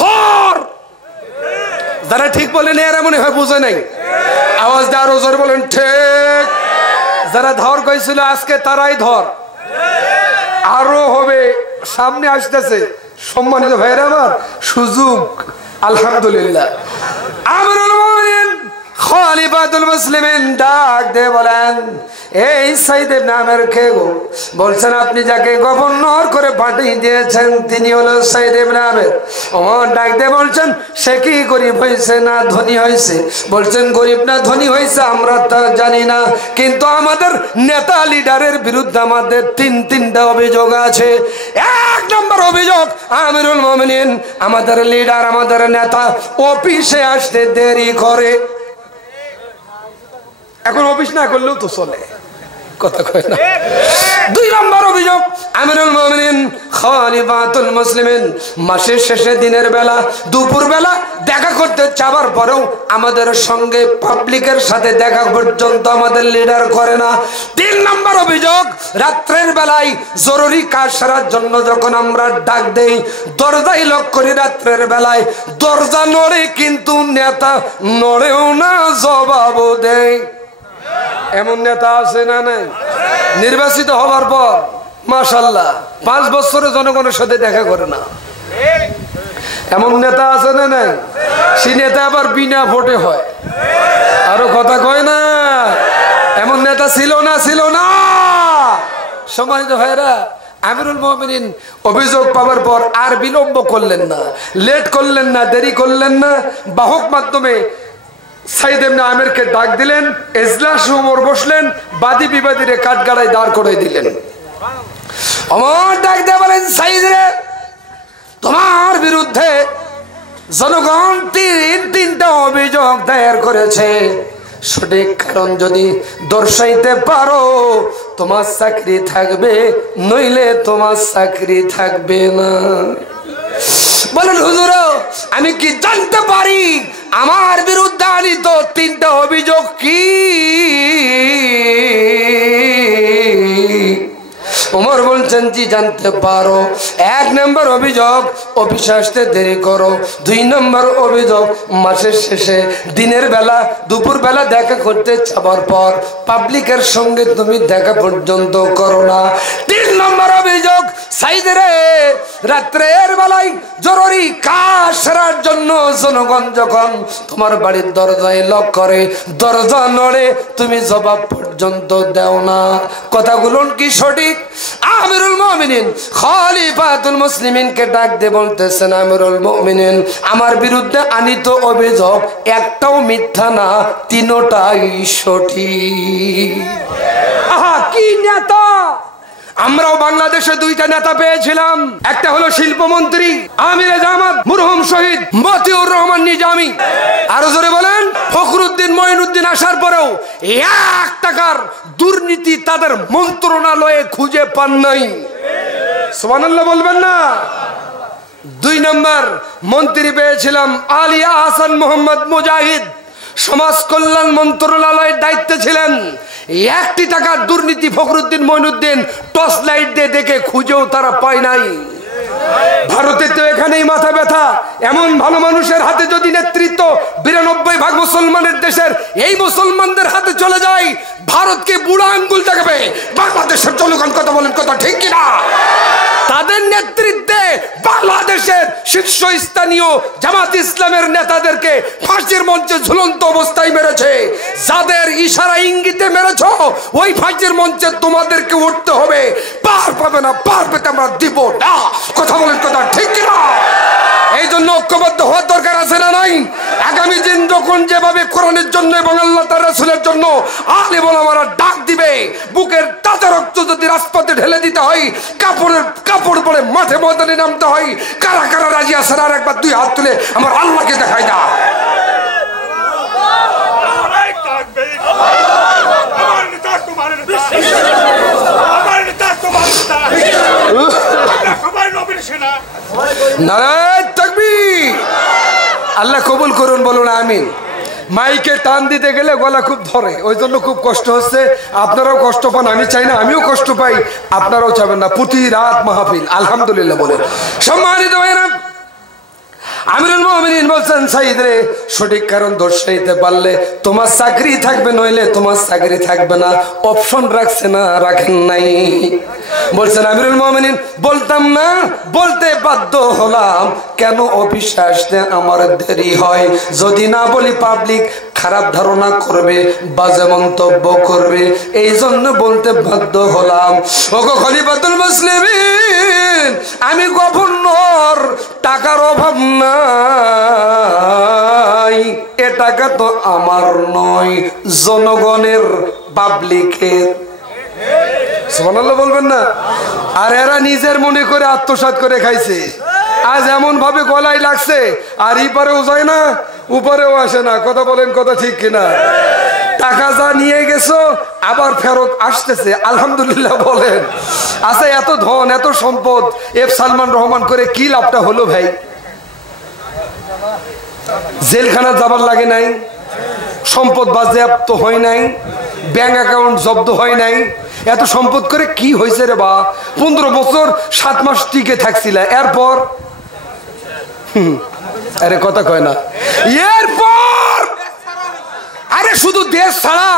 ধর। যারা ঠিক বলেন এরা মনে হয় বুঝে নাই। আওয়াজ দিয়ে আরো জোরে বলেন, ঠিক। যারা ধর কইছিল আজকে তারাই ধর। আরো হবে, সামনে আসতেছে। সম্মানিত ভাইরা আমার, সুযোগ। আলহামদুলিল্লাহ। আমিরুল মুমিনিন খলিফাতুল মুসলিমিন ডাক দিয়ে বলেন, এই সাইদ ইবনে আমের কে গো? বলছেন আপনি যাকে গভর্নর করে পাঠিয়ে দিয়েছেন তিনি হলো সাইদ ইবনে আমের। ওমর ডাক দিয়ে বলছেন, সে কি গরিব হয়েছে না ধনী হয়েছে? বলছেন গরিব না ধনী হয়েছে আমরা তা জানি না, কিন্তু আমাদের নেতা লিডারের বিরুদ্ধে আমাদের তিনটা অভিযোগ আছে। এক নম্বর অভিযোগ, আমিরুল মুমিনিন আমাদের লিডার আমাদের নেতা অফিসে আসতে দেরি করে। এখন অফিস না করলেও তো চলে, কথা কয় না। দুই নম্বর অভিযোগ, আমিরুল মুমিনিন খলিফাতুল মুসলিমিন মাসের শেষে দিনের বেলা দুপুর বেলা দেখা করতে চাওয়ার পরেও আমাদের সঙ্গে পাবলিকের সাথে দেখা পর্যন্ত আমাদের লিডার করে না। তিন নম্বর অভিযোগ, রাত্রের বেলায় জরুরি কাজ সারার জন্য যখন আমরা ডাক দেই দরজায় লক করি, রাত্রের বেলায় দরজা নড়ে কিন্তু নেতা নড়েও না, জবাবও দেয়। এমন নেতা আছে না নাই? নির্বাচিত হওয়ার পর মাশাআল্লাহ 5 বছরে জনগণের সাথে দেখা করে না, এমন নেতা আছে না নাই? সেই নেতা আবার বিনা ভোটে হয়, আরো কথা কয় না। এমন নেতা ছিল না সম্মানিত ভাইরা। আমিরুল মুমিনিন অভিযোগ পাওয়ার পর আর বিলম্ব করলেন না, লেট করলেন না, দেরি করলেন না। বাহক মাধ্যমে সাইদ ইবনে আমেরকে ডাক দিলেন, এজলাস ওমর বসলেন, বাদী বিবাদীরে কাঠগড়ায় দাঁড় করে দিলেন। ওমর ডাক দিয়ে বলেন, সাইদ রে, তোমার বিরুদ্ধে জনগণ তিনটা অভিযোগ দায়ের করেছে। সঠিক কারণ যদি দর্শাইতে পারো তোমার চাকরি থাকবে, নইলে তোমার চাকরি থাকবে না। বলেন হুজুর আমি কি জানতে পারি আমার বিরুদ্ধে আনিত 3টা অভিযোগ কি? ওমর বলছেন জি জানতে পারো। 1 নম্বর অভিযোগ অফিসে আসতে দেরি করো। 2 নম্বর অভিযোগ মাসের শেষে দিনের বেলা দুপুর বেলা দেখা করতে যাবার পর পাবলিকের সঙ্গে তুমি দেখা পর্যন্ত করো না। 3 নম্বর অভিযোগ সাইদরে রাত্রের বেলায় জরুরি কাজ সারার জন্য জনগণ যখন তোমার বাড়ির দরজায় লক করে দরজা নড়ে তুমি জবাব পর্যন্ত দাও না। কথাগুলো কি সঠিক? আমিরুল মুমিনিন খলিফাতুল মুসলিমিনকে ডাক দিয়ে বলতেছেন, আমিরুল মুমিনিন আমার বিরুদ্ধে আনিত অভিযোগ একটাও মিথ্যা না, 3টাই সঠিক। আহা কি নেতা! আমরাও বাংলাদেশে 2টা নেতা পেয়েছিলাম। একটা হলো শিল্পমন্ত্রী আমিরে জামাত মরহুম শহীদ মতিউর রহমান নিজামী, আরো জোরে বলেন ফখরুদ্দিন মঈনুদ্দিন আসার পরেও 1 টাকার দুর্নীতি তাদের মন্ত্রণালয়ে খুঁজে পান নাই। সুবহানাল্লাহ বলবেন না? 2 নম্বর মন্ত্রী পেয়েছিলাম আলিয়া হাসান মোহাম্মদ মুজাহিদ, সমাজ কল্যাণ মন্ত্রণালয়ের দায়িত্বে ছিলেন। 1 টাকার দুর্নীতি ফখরুদ্দিন মঈনুদ্দিন টর্চ লাইট দিয়ে দেখে খুঁজেও তারা পায় নাই। ভারতে তো এখানেই মাথা ব্যথা। এমন ভালো মানুষের হাতে যদি নেতৃত্ব 92% মুসলমানের দেশের এই মুসলমানদের হাতে চলে যায়, ভারতকে বুড়া আঙ্গুল দেখাবে বাংলাদেশের জনগণ। কথা বলেন, কথা ঠিক কিনা? তাদের নেতৃত্বে বাংলাদেশের শীর্ষস্থানীয় জামাত ইসলামের নেতাদেরকে ফাঁসির মঞ্চে ঝুলন্ত অবস্থায় মেরেছে। যাদের ইশারা ইঙ্গিতে মেরেছ ওই ফাঁসির মঞ্চে তোমাদেরকে উঠতে হবে। পার পাবে না, পার পেতে আমরা দিব না। কথা বলেন, কথা ঠিক কিনা? এই জন্য ঐক্যবদ্ধ হওয়ার দরকার আছে না নাই? আগামী দিন যখন যেভাবে কোরআনের জন্য এবং আল্লাহ তাআলার রাসূলের জন্য আলেম ওলামারা ডাক দিবে, বুকের তাজা রক্ত যদি রাজপথে ঢেলে দিতে হয়, কাপড় পরে মাঠে ময়দানে নামতে হয়, কারা কারা রাজি আছেন আর একবার 2 হাত তুলে আমার আল্লাহকে দেখাই দাও। নারায়ে তাকবীর! আল্লাহ কবুল করুন, বলুন আমিন। মাইকে টান দিতে গেলে গলা খুব ধরে, ওই জন্য খুব কষ্ট হচ্ছে। আপনারাও কষ্ট পান, আমি চাই না আমিও কষ্ট পাই, আপনারাও চাবেন না। প্রতি রাত মাহফিল আলহামদুলিল্লাহ বলেন। সম্মানিত ভাইরা, আমিরুল মুমিনিন বলছেন সাইদ রে সঠিক কারণ দর্শাইতে পারলে তোমার চাকরি থাকবে, নইলে তোমার চাকরি থাকবে না। অপশন রাখছে না, রাখেন নাই। বলছেন আমিরুল মুমিনিন বলতাম না, বলতে বাধ্য হলাম। কেন অফিসে আসতে আমার দেরি হয়? যদি না বলি পাবলিক খারাপ ধারণা করবে, বাজে মন্তব্য করবে, এই জন্য বলতে বাধ্য হলাম। ওগো খলিফাতুল মুসলিমিন, আমি গভর্নর, টাকার অভাব নাই। এ টাকা তো আমার নয়, জনগণের, পাবলিকের। সুবহানাল্লাহ বলবেন না? আর এরা নিজের মনে করে আত্মসাৎ করে খাইছে। আজ এমন ভাবে গলায় লাগছে, আর ইপারেও যায় না, উপরেও আসে না। কথা বলেন, কথা ঠিক কিনা? টাকা যা নিয়ে গেছো আবার ফেরত আসতেছে, আলহামদুলিল্লাহ বলেন। আচ্ছা, এত ধন, এত সম্পদ এফ সালমান রহমান করে কি লাভটা হলো ভাই? জেলখানা যাবার লাগে নাই, সম্পদ বাজেয়াপ্ত হয় নাই, ব্যাংক অ্যাকাউন্ট জব্দ হয় নাই। এত সম্পদ করে কি হয়েছে রে বা? 15 বছর 7 মাস টিকে থাকছিল, এরপর আরে কথা কয় না, এরপর আরে শুধু দেশ ছাড়া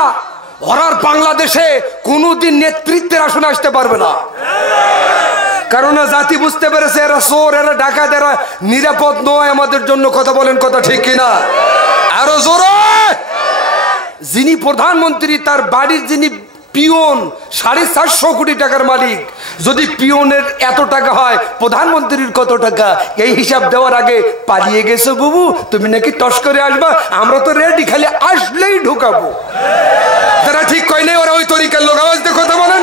ওরার বাংলাদেশে কোনোদিন নেতৃত্বের আসনে আসতে পারবে না। কারণ জাতি বুঝতে পেরেছে এরা চোর, এরা ডাকাত, এরা নিরাপদ নয় আমাদের জন্য। কথা বলেন, কথা ঠিক কিনা? আরো জোরে। যিনি প্রধানমন্ত্রী, তার বাড়ির যিনি পিয়ন 450 কোটি টাকার মালিক, যদি পিয়নের এত টাকা হয় প্রধানমন্ত্রীর কত টাকা? এই হিসাব দেওয়ার আগে পালিয়ে গেছো বুবু, তুমি নাকি টস করে আসবা, আমরা তো রেডি, খালি আসলেই ঢুকাবো। তারা ঠিক কয় নাই, ওরা ওই তরিকার লোক। আওয়াজ দিয়ে কথা বলেন।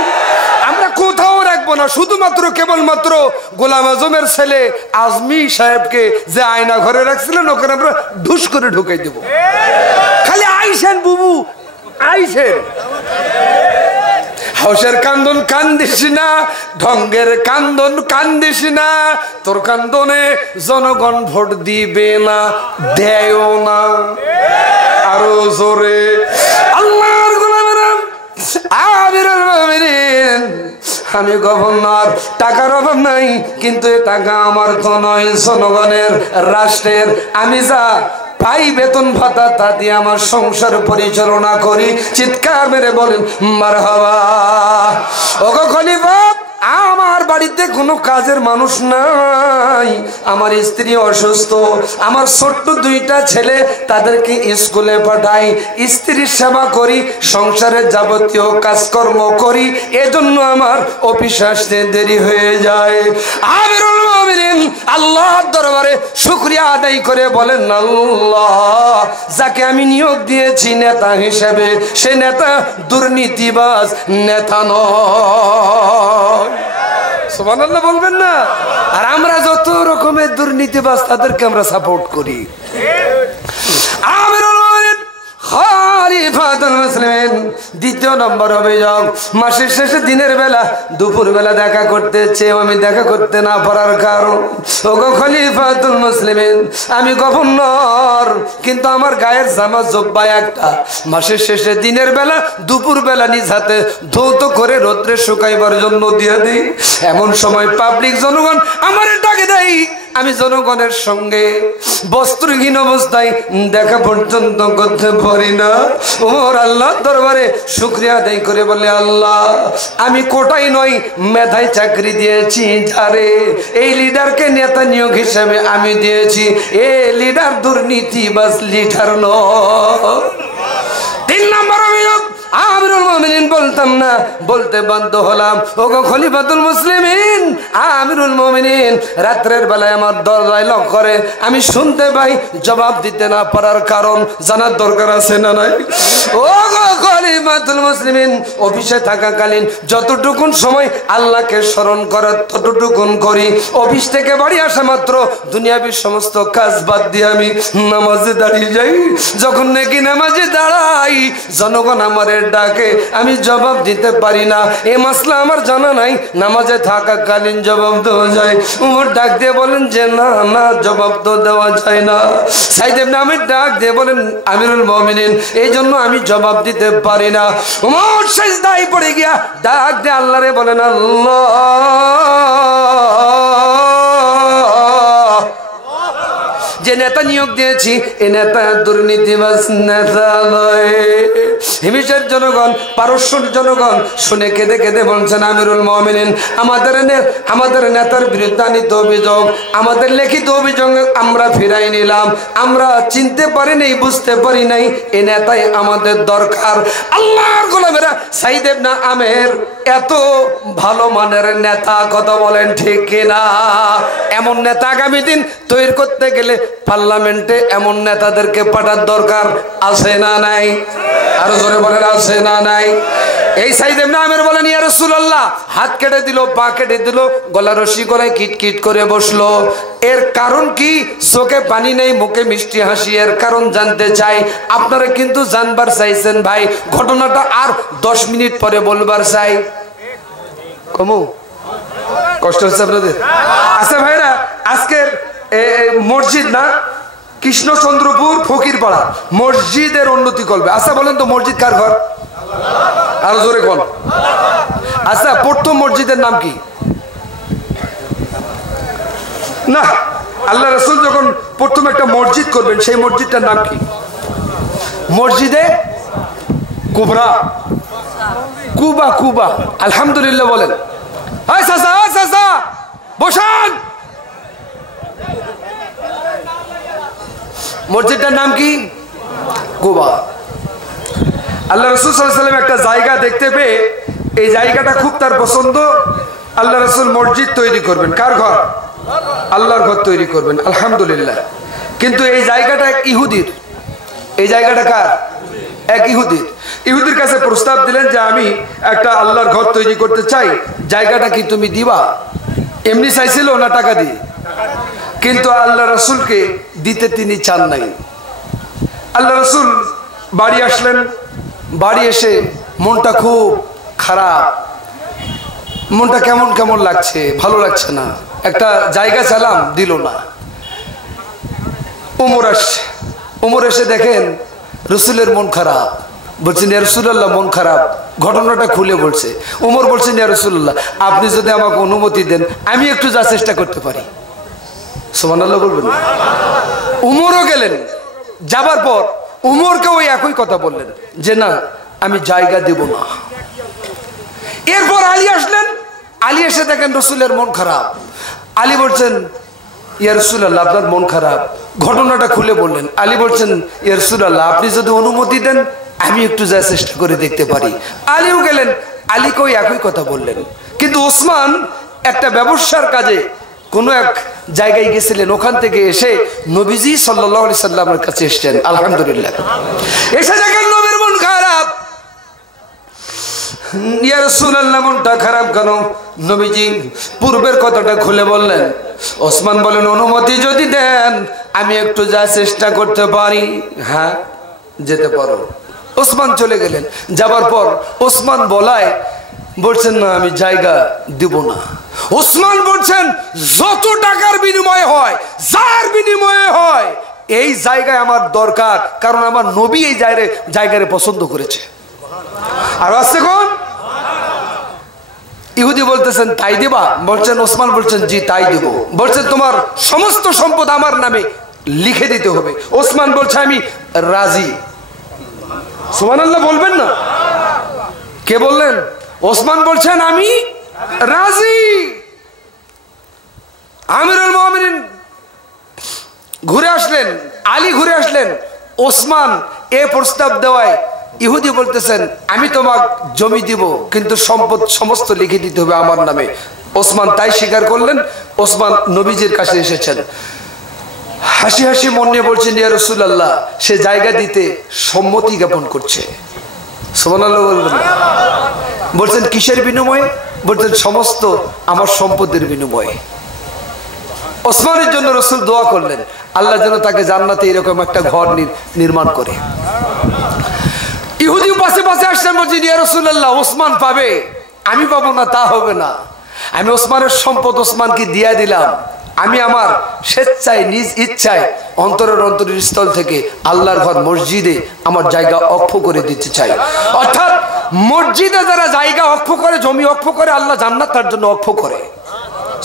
আমরা কোথাও রাখবো না, শুধুমাত্র কেবলমাত্র গোলাম আজমের ছেলে আজমি সাহেবকে যে আয়না ঘরে রাখছিলেন, ওখানে আমরা ঢুস করে ঢুকাই দেবো। খালি আইসেন বুবু, আইসেন। হাউসের কান্দন কান্দিস না, ঢঙ্গের কান্দন কান্দিস না, তোর কান্দনে জনগণ ভোট দিবে না, দেয়ও না। আরো জোরে। আল্লাহর গোলামেরা, আমিরুল মুমিনিন, আমি গভর্নর, টাকার অভাব নাই, কিন্তু এ টাকা আমার তো নয়, জনগণের, রাষ্ট্রের। আমি যা পাই বেতন ভাতা, তা দিয়ে আমার সংসার পরিচালনা করি। চিৎকার মেরে বলেন মারহাবা। ওগো খলিফা, আমার বাড়িতে কোনো কাজের মানুষ নাই, আমার স্ত্রী অসুস্থ, আমার ছোট্ট 2টা ছেলে, তাদেরকে স্কুলে পাঠাই, স্ত্রীর সেবা করি, সংসারের যাবতীয় কাজকর্ম করি, এজন্য আমার অফিসে আসতে দেরি হয়ে যায়। আমিরুল মুমিনিন আল্লাহর দরবারে শুকরিয়া আদায় করে বলেন, আল্লাহ, যাকে আমি নিয়োগ দিয়েছি নেতা হিসেবে, সে নেতা দুর্নীতিবাজ নেতা নয়। সুবহানাল্লাহ বলবেন না? আর আমরা যত রকমের দুর্নীতিবাজ তাদেরকে আমরা সাপোর্ট করি। আমিরুল মুমিনিন খলিফাতুল মুসলিমিন দ্বিতীয় নম্বর অভিযোগ, মাসের শেষে দিনের বেলা দুপুর বেলা দেখা করতে চেয়ে আমি দেখা করতে না পারার কারণ। ওগো খলিফাতুল মুসলিমিন, আমি গভর্নর, কিন্তু আমার গায়ের জামা জব্বা একটা, মাসের শেষে দিনের বেলা দুপুর বেলা নিজ হাতে ধৌত করে রোদ্রে শুকাইবার জন্য দিয়ে দিই। এমন সময় পাবলিক জনগণ আমার ডাকে দেয়, আমি জনগণের সঙ্গে বস্ত্রহীন অবস্থায় দেখা পর্যন্ত করতে পারি না। ওর আল্লাহ দরবারে শুকরিয়া আদায় করে বলে, আল্লাহ, আমি কোটাই নয় মেধায় চাকরি দিয়েছি যারে, এই লিডারকে নেতা নিয়োগ হিসেবে আমি দিয়েছি, এ লিডার দুর্নীতিবাজ লিডার নয়। 3 নম্বর অভিযোগ, আমিরুল মুমিনিন বলতাম না, বলতে বাধ্য হলাম। ওগো খলিফাতুল মুসলিমিন, আমিরুল মুমিনিন রাত্রের বেলায় আমার দরজায় লক করে, আমি শুনতে পাই, জবাব দিতে না পারার কারণ জানার দরকার আছে না নাই? ওগো খলিফাতুল মুসলিমিন, অফিসে থাকাকালীন যতটুকুন সময় আল্লাহকে স্মরণ করার ততটুকুন করি। অফিস থেকে বাড়ি আসা মাত্র দুনিয়াবী সমস্ত কাজ বাদ দিয়ে আমি নামাজে দাঁড়িয়ে যাই। যখন নাকি নামাজে দাঁড়াই, জনগণ আমার ডাকে, আমি জবাব দিতে পারি না। এ মাসলা আমার জানা নাই, নামাজে থাকাকালীন জবাব দেওয়া যায়। উমর ডাক দিয়ে বলেন যে না না, জবাব তো দেওয়া যায় না। সাইদ ইবনে আমির ডাক দিয়ে বলেন, আমিরুল মুমিনিন, এই জন্য আমি জবাব দিতে পারি না। উমর সিজদায় পড়ে গিয়া ডাক দিয়ে আল্লাহরে বলেন, আল্লাহ, যে নেতা নিয়োগ দিয়েছি এ নেতা দুর্নীতিবাজ নেতা নয়। হিমিশের জনগণ, পারস্যর জনগণ শুনে কেঁদে কেঁদে বলছেন, আমিরুল মুমিনিন, আমাদের নেতার বিরুদ্ধে আনিত অভিযোগ, আমাদের লিখিত অভিযোগ আমরা ফিরাই নিলাম। আমরা চিনতে পারি নাই, বুঝতে পারি নাই এ নেতাই আমাদের দরকার। আল্লাহর গোলামেরা, সাইদ ইবনে আমের এত ভালো মানের নেতা, কথা বলেন ঠিক কিনা? এমন নেতা আগামী দিন তৈরি করতে গেলে পার্লামেন্টে এমন নেতাদেরকে পাঠার দরকার আছে না নাই? আরো জোরে বলেন, আছে না নাই? এই সাইদ ইবনে আমের বলেন, ইয়া রাসূলুল্লাহ, হাত কেটে দিল, পা কেটে দিল, গলা রশি গলায় কিটকিট করে বসলো। এর কারণ কি? চোখে পানি নেই, মুখে মিষ্টি হাসি। এর কারণ জানতে চাই। আপনারা কিন্তু জানবার চাইছেন ভাই, ঘটনাটা আর 10 মিনিট পরে বলবার চাই। কমু কষ্ট হচ্ছে আপনাদের? আচ্ছা ভাইরা, আজকের মসজিদ না, কৃষ্ণচন্দ্রপুর ফকিরপাড়া মসজিদের উন্নতি করবে। আচ্ছা বলেন তো, মসজিদ কার ঘর? আরো জোরে কোন? আচ্ছা, প্রথম মসজিদের নাম কি? না, আল্লাহ রাসূল যখন প্রথম একটা মসজিদ করবেন, সেই মসজিদটার নাম কি? মসজিদে কুবরা, কুবা, কুবা। আলহামদুলিল্লাহ বলেন। এই চাচা, এই চাচা, বসান। মসজিদটার নাম কি? কুবা। আল্লাহ রাসূল সাল্লাল্লাহু আলাইহি ওয়াসাল্লাম একটা জায়গা দেখতে পেয়ে, এই জায়গাটা খুব তার পছন্দ, আল্লাহ রাসূল মসজিদ তৈরি করবেন। কার ঘর? আল্লাহর ঘর তৈরি করবেন। আলহামদুলিল্লাহ। কিন্তু এই জায়গাটা এক ইহুদির। এই জায়গাটা কার? এক ইহুদির। ইহুদির কাছে প্রস্তাব দিলেন যে আমি একটা আল্লাহর ঘর তৈরি করতে চাই, জায়গাটা কি তুমি দিবা? এমনি চাইছিল না টাকা দিয়ে? কিন্তু আল্লাহ রাসূলকে দিতে তিনি চান নাই। আল্লাহ রাসূল বাড়ি আসলেন। বাড়ি এসে মনটা খুব খারাপ, মনটা কেমন কেমন লাগছে, ভালো লাগছে না। একটা জায়গা চালাম, দিল না। উমর আসছে। উমর এসে দেখেন রসুলের মন খারাপ। বলছেন, ইয়া রাসূলুল্লাহ, মন খারাপ। ঘটনাটা খুলে বলছে। উমর বলছেন, ইয়া রাসূলুল্লাহ, আপনি যদি আমাকে অনুমতি দেন আমি একটু যা চেষ্টা করতে পারি। সুবহানাল্লাহ বলবেন। উমরও গেলেন। যাবার পর উমরকে ওই একই কথা বললেন যে না, আমি জায়গা দেব না। এরপর আলী আসলেন। আলী এসে দেখেন রসুলের মন খারাপ। আলী বলছেন, ইয়া রাসূলুল্লাহ, আপনার মন খারাপ। ঘটনাটা খুলে বললেন। আলী বলছেন, ইয়া রাসূলুল্লাহ, আপনি যদি অনুমতি দেন আমি একটু যা চেষ্টা করে দেখতে পারি। আলীও গেলেন। আলীকে ওই একই কথা বললেন। কিন্তু ওসমান একটা ব্যবসার কাজে কোনো এক জায়গায় গেছিলেন। ওখান থেকে এসে নবীজি সাল্লাল্লাহু আলাইহি সাল্লামের কাছে এসেছেন। আলহামদুলিল্লাহ। এসে দেখেন নবীর মন খারাপ। ইয়া রাসূলুল্লাহ, মনটা খারাপ কেন? নবীজি পূর্বের কথাটা খুলে বললেন। ওসমান বলেন, অনুমতি যদি দেন আমি একটু যা চেষ্টা করতে পারি। হ্যাঁ, যেতে পারো। ওসমান চলে গেলেন। যাবার পর ওসমান বলছেন, না, আমি জায়গা দিব না। ওসমান বলছেন, যত টাকার বিনিময়ে হয়, যার বিনিময়ে হয়, এই জায়গায় আমার দরকার, কারণ আমার নবী এই জায়গায় পছন্দ করেছে। আর আছে কোন? ইহুদি বলতেছেন, তাই দিবা? বলছেন, ওসমান বলছেন, জি তাই দিব। বলছেন, তোমার সমস্ত সম্পদ আমার নামে লিখে দিতে হবে। ওসমান বলছে, আমি রাজি। সুবহানাল্লাহ বলবেন না? কে বললেন? ওসমান বলছেন, আমি রাজি। আমিরুল মুমিনিন ঘুরে আসলেন। আলী ঘুরে আসলেন। ওসমান এ প্রস্তাব দেওয়ায় ইহুদি বলতেছেন, আমি তোমাকে জমি দিব, কিন্তু সম্পদ সমস্ত লিখে দিতে হবে আমার নামে। ওসমান তাই স্বীকার করলেন। ওসমান নবীজির কাছে এসেছেন। হাসি হাসি মন নিয়ে বলছেন, ইয়া রাসূলুল্লাহ, সে জায়গা দিতে সম্মতি জ্ঞাপন করছে। সুবহানাল্লাহ বলবেন। বলছেন, কিসের বিনিময়ে? বলছেন, সমস্ত আমার সম্পদের বিনিময়ে। ওসমানের জন্য রাসূল দোয়া করলেন, আল্লাহ যেন তাকে জান্নাতে এরকম একটা ঘর নির্মাণ করে। ইহুদি পাশে পাশে আসছেন, বলছেন, ইয়া রাসূলুল্লাহ, ওসমান পাবে, আমি পাবো না, তা হবে না। আমি ওসমানের সম্পদ ওসমানকে দিয়ে দিলাম। আমি আমার স্বেচ্ছায়, নিজ ইচ্ছায়, অন্তরের স্থল থেকে আল্লাহর ঘর মসজিদে আমার জায়গা অক্ষ করে দিতে চাই। অর্থাৎ মসজিদে যারা জায়গা অক্ষ করে, জমি অক্ষ করে, আল্লাহ জান্নাত তার জন্য অক্ষ করে।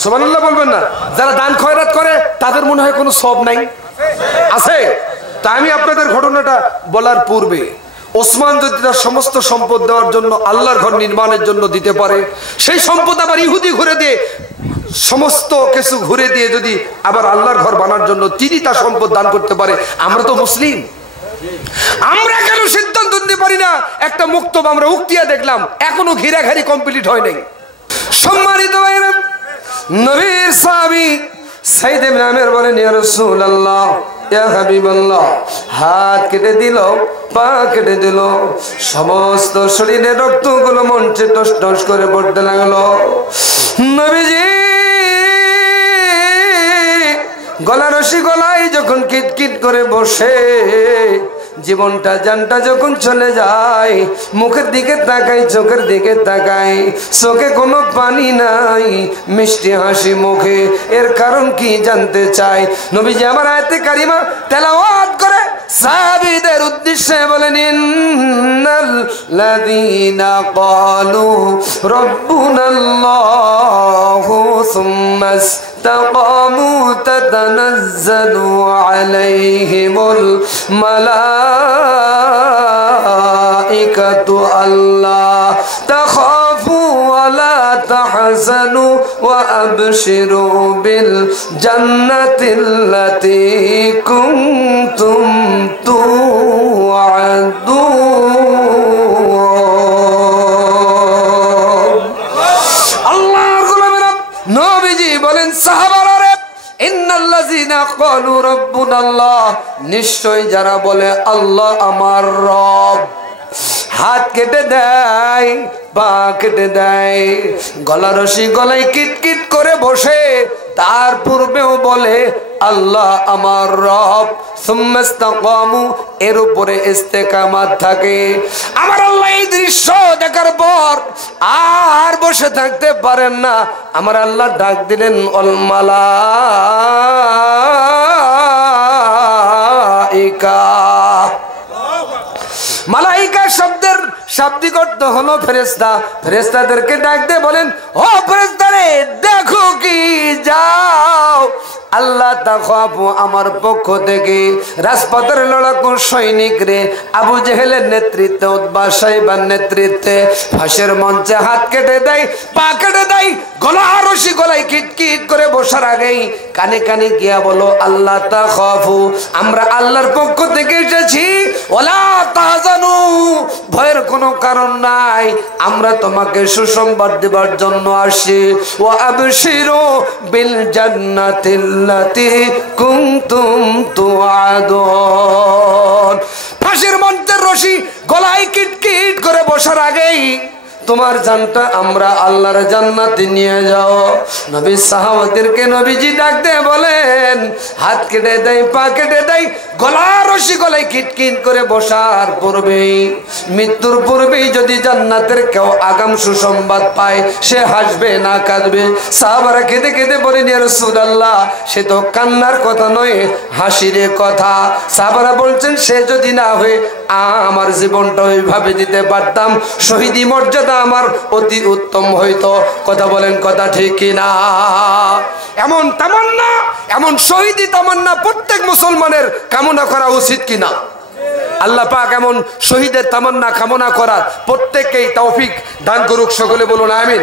সুবহানাল্লাহ বলবেন না? যারা দান খয়রাত করে তাদের মনে হয় কোনো সওয়াব নাই। আছে। তা আমি আপনাদের ঘটনাটা বলার পূর্বে, ওসমান যদি তার সমস্ত সম্পদ দেওয়ার জন্য আল্লাহর ঘর নির্মাণের জন্য দিতে পারে, সেই সম্পদ আবার ইহুদি ঘুরে দিয়ে সমস্ত কিছু ঘুরে দিয়ে যদি আবার আল্লাহর ঘর বানার জন্য তিনি তার সম্পদ দান করতে পারে, আমরা তো মুসলিম, আমরা কেন সিদ্ধান্ত নিতে পারি না? একটা মুক্তব আমরা উক্তিয়া দেখলাম, এখনো ঘিরাঘারি কমপ্লিট হয় নাই। সম্মানিত ভাইরা, নবীর সাহাবী সাইদ ইবনে আমির বলেন, ইয়া রাসূলুল্লাহ, ইয়া হাবিবাল্লাহ, হাত কেটে দিল, পা কেটে দিল, সমস্ত শরীরের রক্তগুলো মঞ্চে টস টস করে পড়তে লাগলো। নবীজি গলা রশি গলায় যখন কিটকিট করে বসে, জীবনটা জানটা যখন চলে যায়, মুখের দিকে তাকাই, চোখের দিকে তাকাই, চোখে কোনো পানি নাই, মিষ্টি হাসি মুখে। এর কারণ কি জানতে চাই? নবীজি আমার আয়াতে কারিমা তেলাওয়াত করে সাহাবীদের উদ্দেশ্যে বলেন, ইন্নাল লাযীনা ক্বালু রাব্বুনাল্লাহু সুম্মা ইসতাকামু তাতানাজ্জালু আলাইহিমুল মালাইকাতু আল্লা তাখাফু ওয়া লা তাহজানু ওয়া আবশিরু বিল জান্নাতিল্লাতী কুনতুম তুআদুন। আল্লাহর গোলামেরা, নবীজি বলেন সাহাবারা রে, ইন্নাল্লাযীনা ক্বালু রাব্বুনাল্লাহ, নিশ্চয় যারা বলে আল্লাহ আমার রব, হাত কেটে দেয়, পা কেটে দেয়, গলা রশি গলায় কিটকিট করে বসে, তার পূর্বেও বলে আল্লাহ আমার রব, সুম্মা ইসতাকামু, এর উপরে ইস্তেকামাত থাকে। আমার আল্লাহ এই দৃশ্য দেখার পর আর বসে থাকতে পারেন না। আমার আল্লাহ ডাক দিলেন, অল মালাইকা। মালাইকা শব্দের শাব্দিক অর্থ হলো ফেরেশতা। ফেরেশতাদেরকে ডাক দিয়ে বলেন, ও ফেরেশতারে, দেখো কি, যাও আল্লাহ তাখাফু, আমার পক্ষ থেকে রাজপথের লড়াকু সৈনিক রে আবু জেহেলের নেতৃত্বে, উতবা সাইবার নেতৃত্বে ফাঁসের মঞ্চে হাত কেটে দেয়, পা কেটে দেয়, গলা রশি গলায় কিটকিট করে বসার আগেই কানে কানে গিয়া বলো, আল্লাহ তাখাফু, আমরা আল্লাহর পক্ষ থেকে এসেছি, ওয়ালা তাহজানু, ভয়ের কোনো কারণ নাই, আমরা তোমাকে সুসংবাদ দেবার জন্য আসি, ওয়া আবশিরু বিল জান্নাতিল্লাতী কুনতুম তুআদুন। ফাঁসির মঞ্চের রশি গলায় কিটকিট করে বসার আগেই তোমার জানটা আমরা আল্লাহর জান্নাতে নিয়ে যাও। নবী সাহাবাদেরকে নবীজি ডাক দিয়ে বলেন, হাত কেটে দেয়, পা কেটে দেয়, গলা রশি গলায় কিটকিট করে বসার পূর্বেই, মৃত্যুর পূর্বেই যদি জান্নাতের কেউ আগাম সুসংবাদ পায়, সে হাসবে না কাঁদবে? সাহাবারা কেঁদে কেঁদে বলেন, ইয়া রাসূলুল্লাহ, সে তো কান্নার কথা নয়, হাসির কথা। সাহাবারা বলছেন, সে যদি না হয়ে আমার জীবনটা ওইভাবে দিতে পারতাম, শহীদি মর্যাদা আমার অতি উত্তম হইতো। কথা বলেন, কথা ঠিক কিনা? এমন তামান্না, এমন শহীদি তামান্না প্রত্যেক মুসলমানের কামনা করা উচিত কিনা? আল্লাহ পাক এমন শহীদের তামান্না কামনা করার প্রত্যেককেই তৌফিক দান করুক। সকলে বলুন আমিন।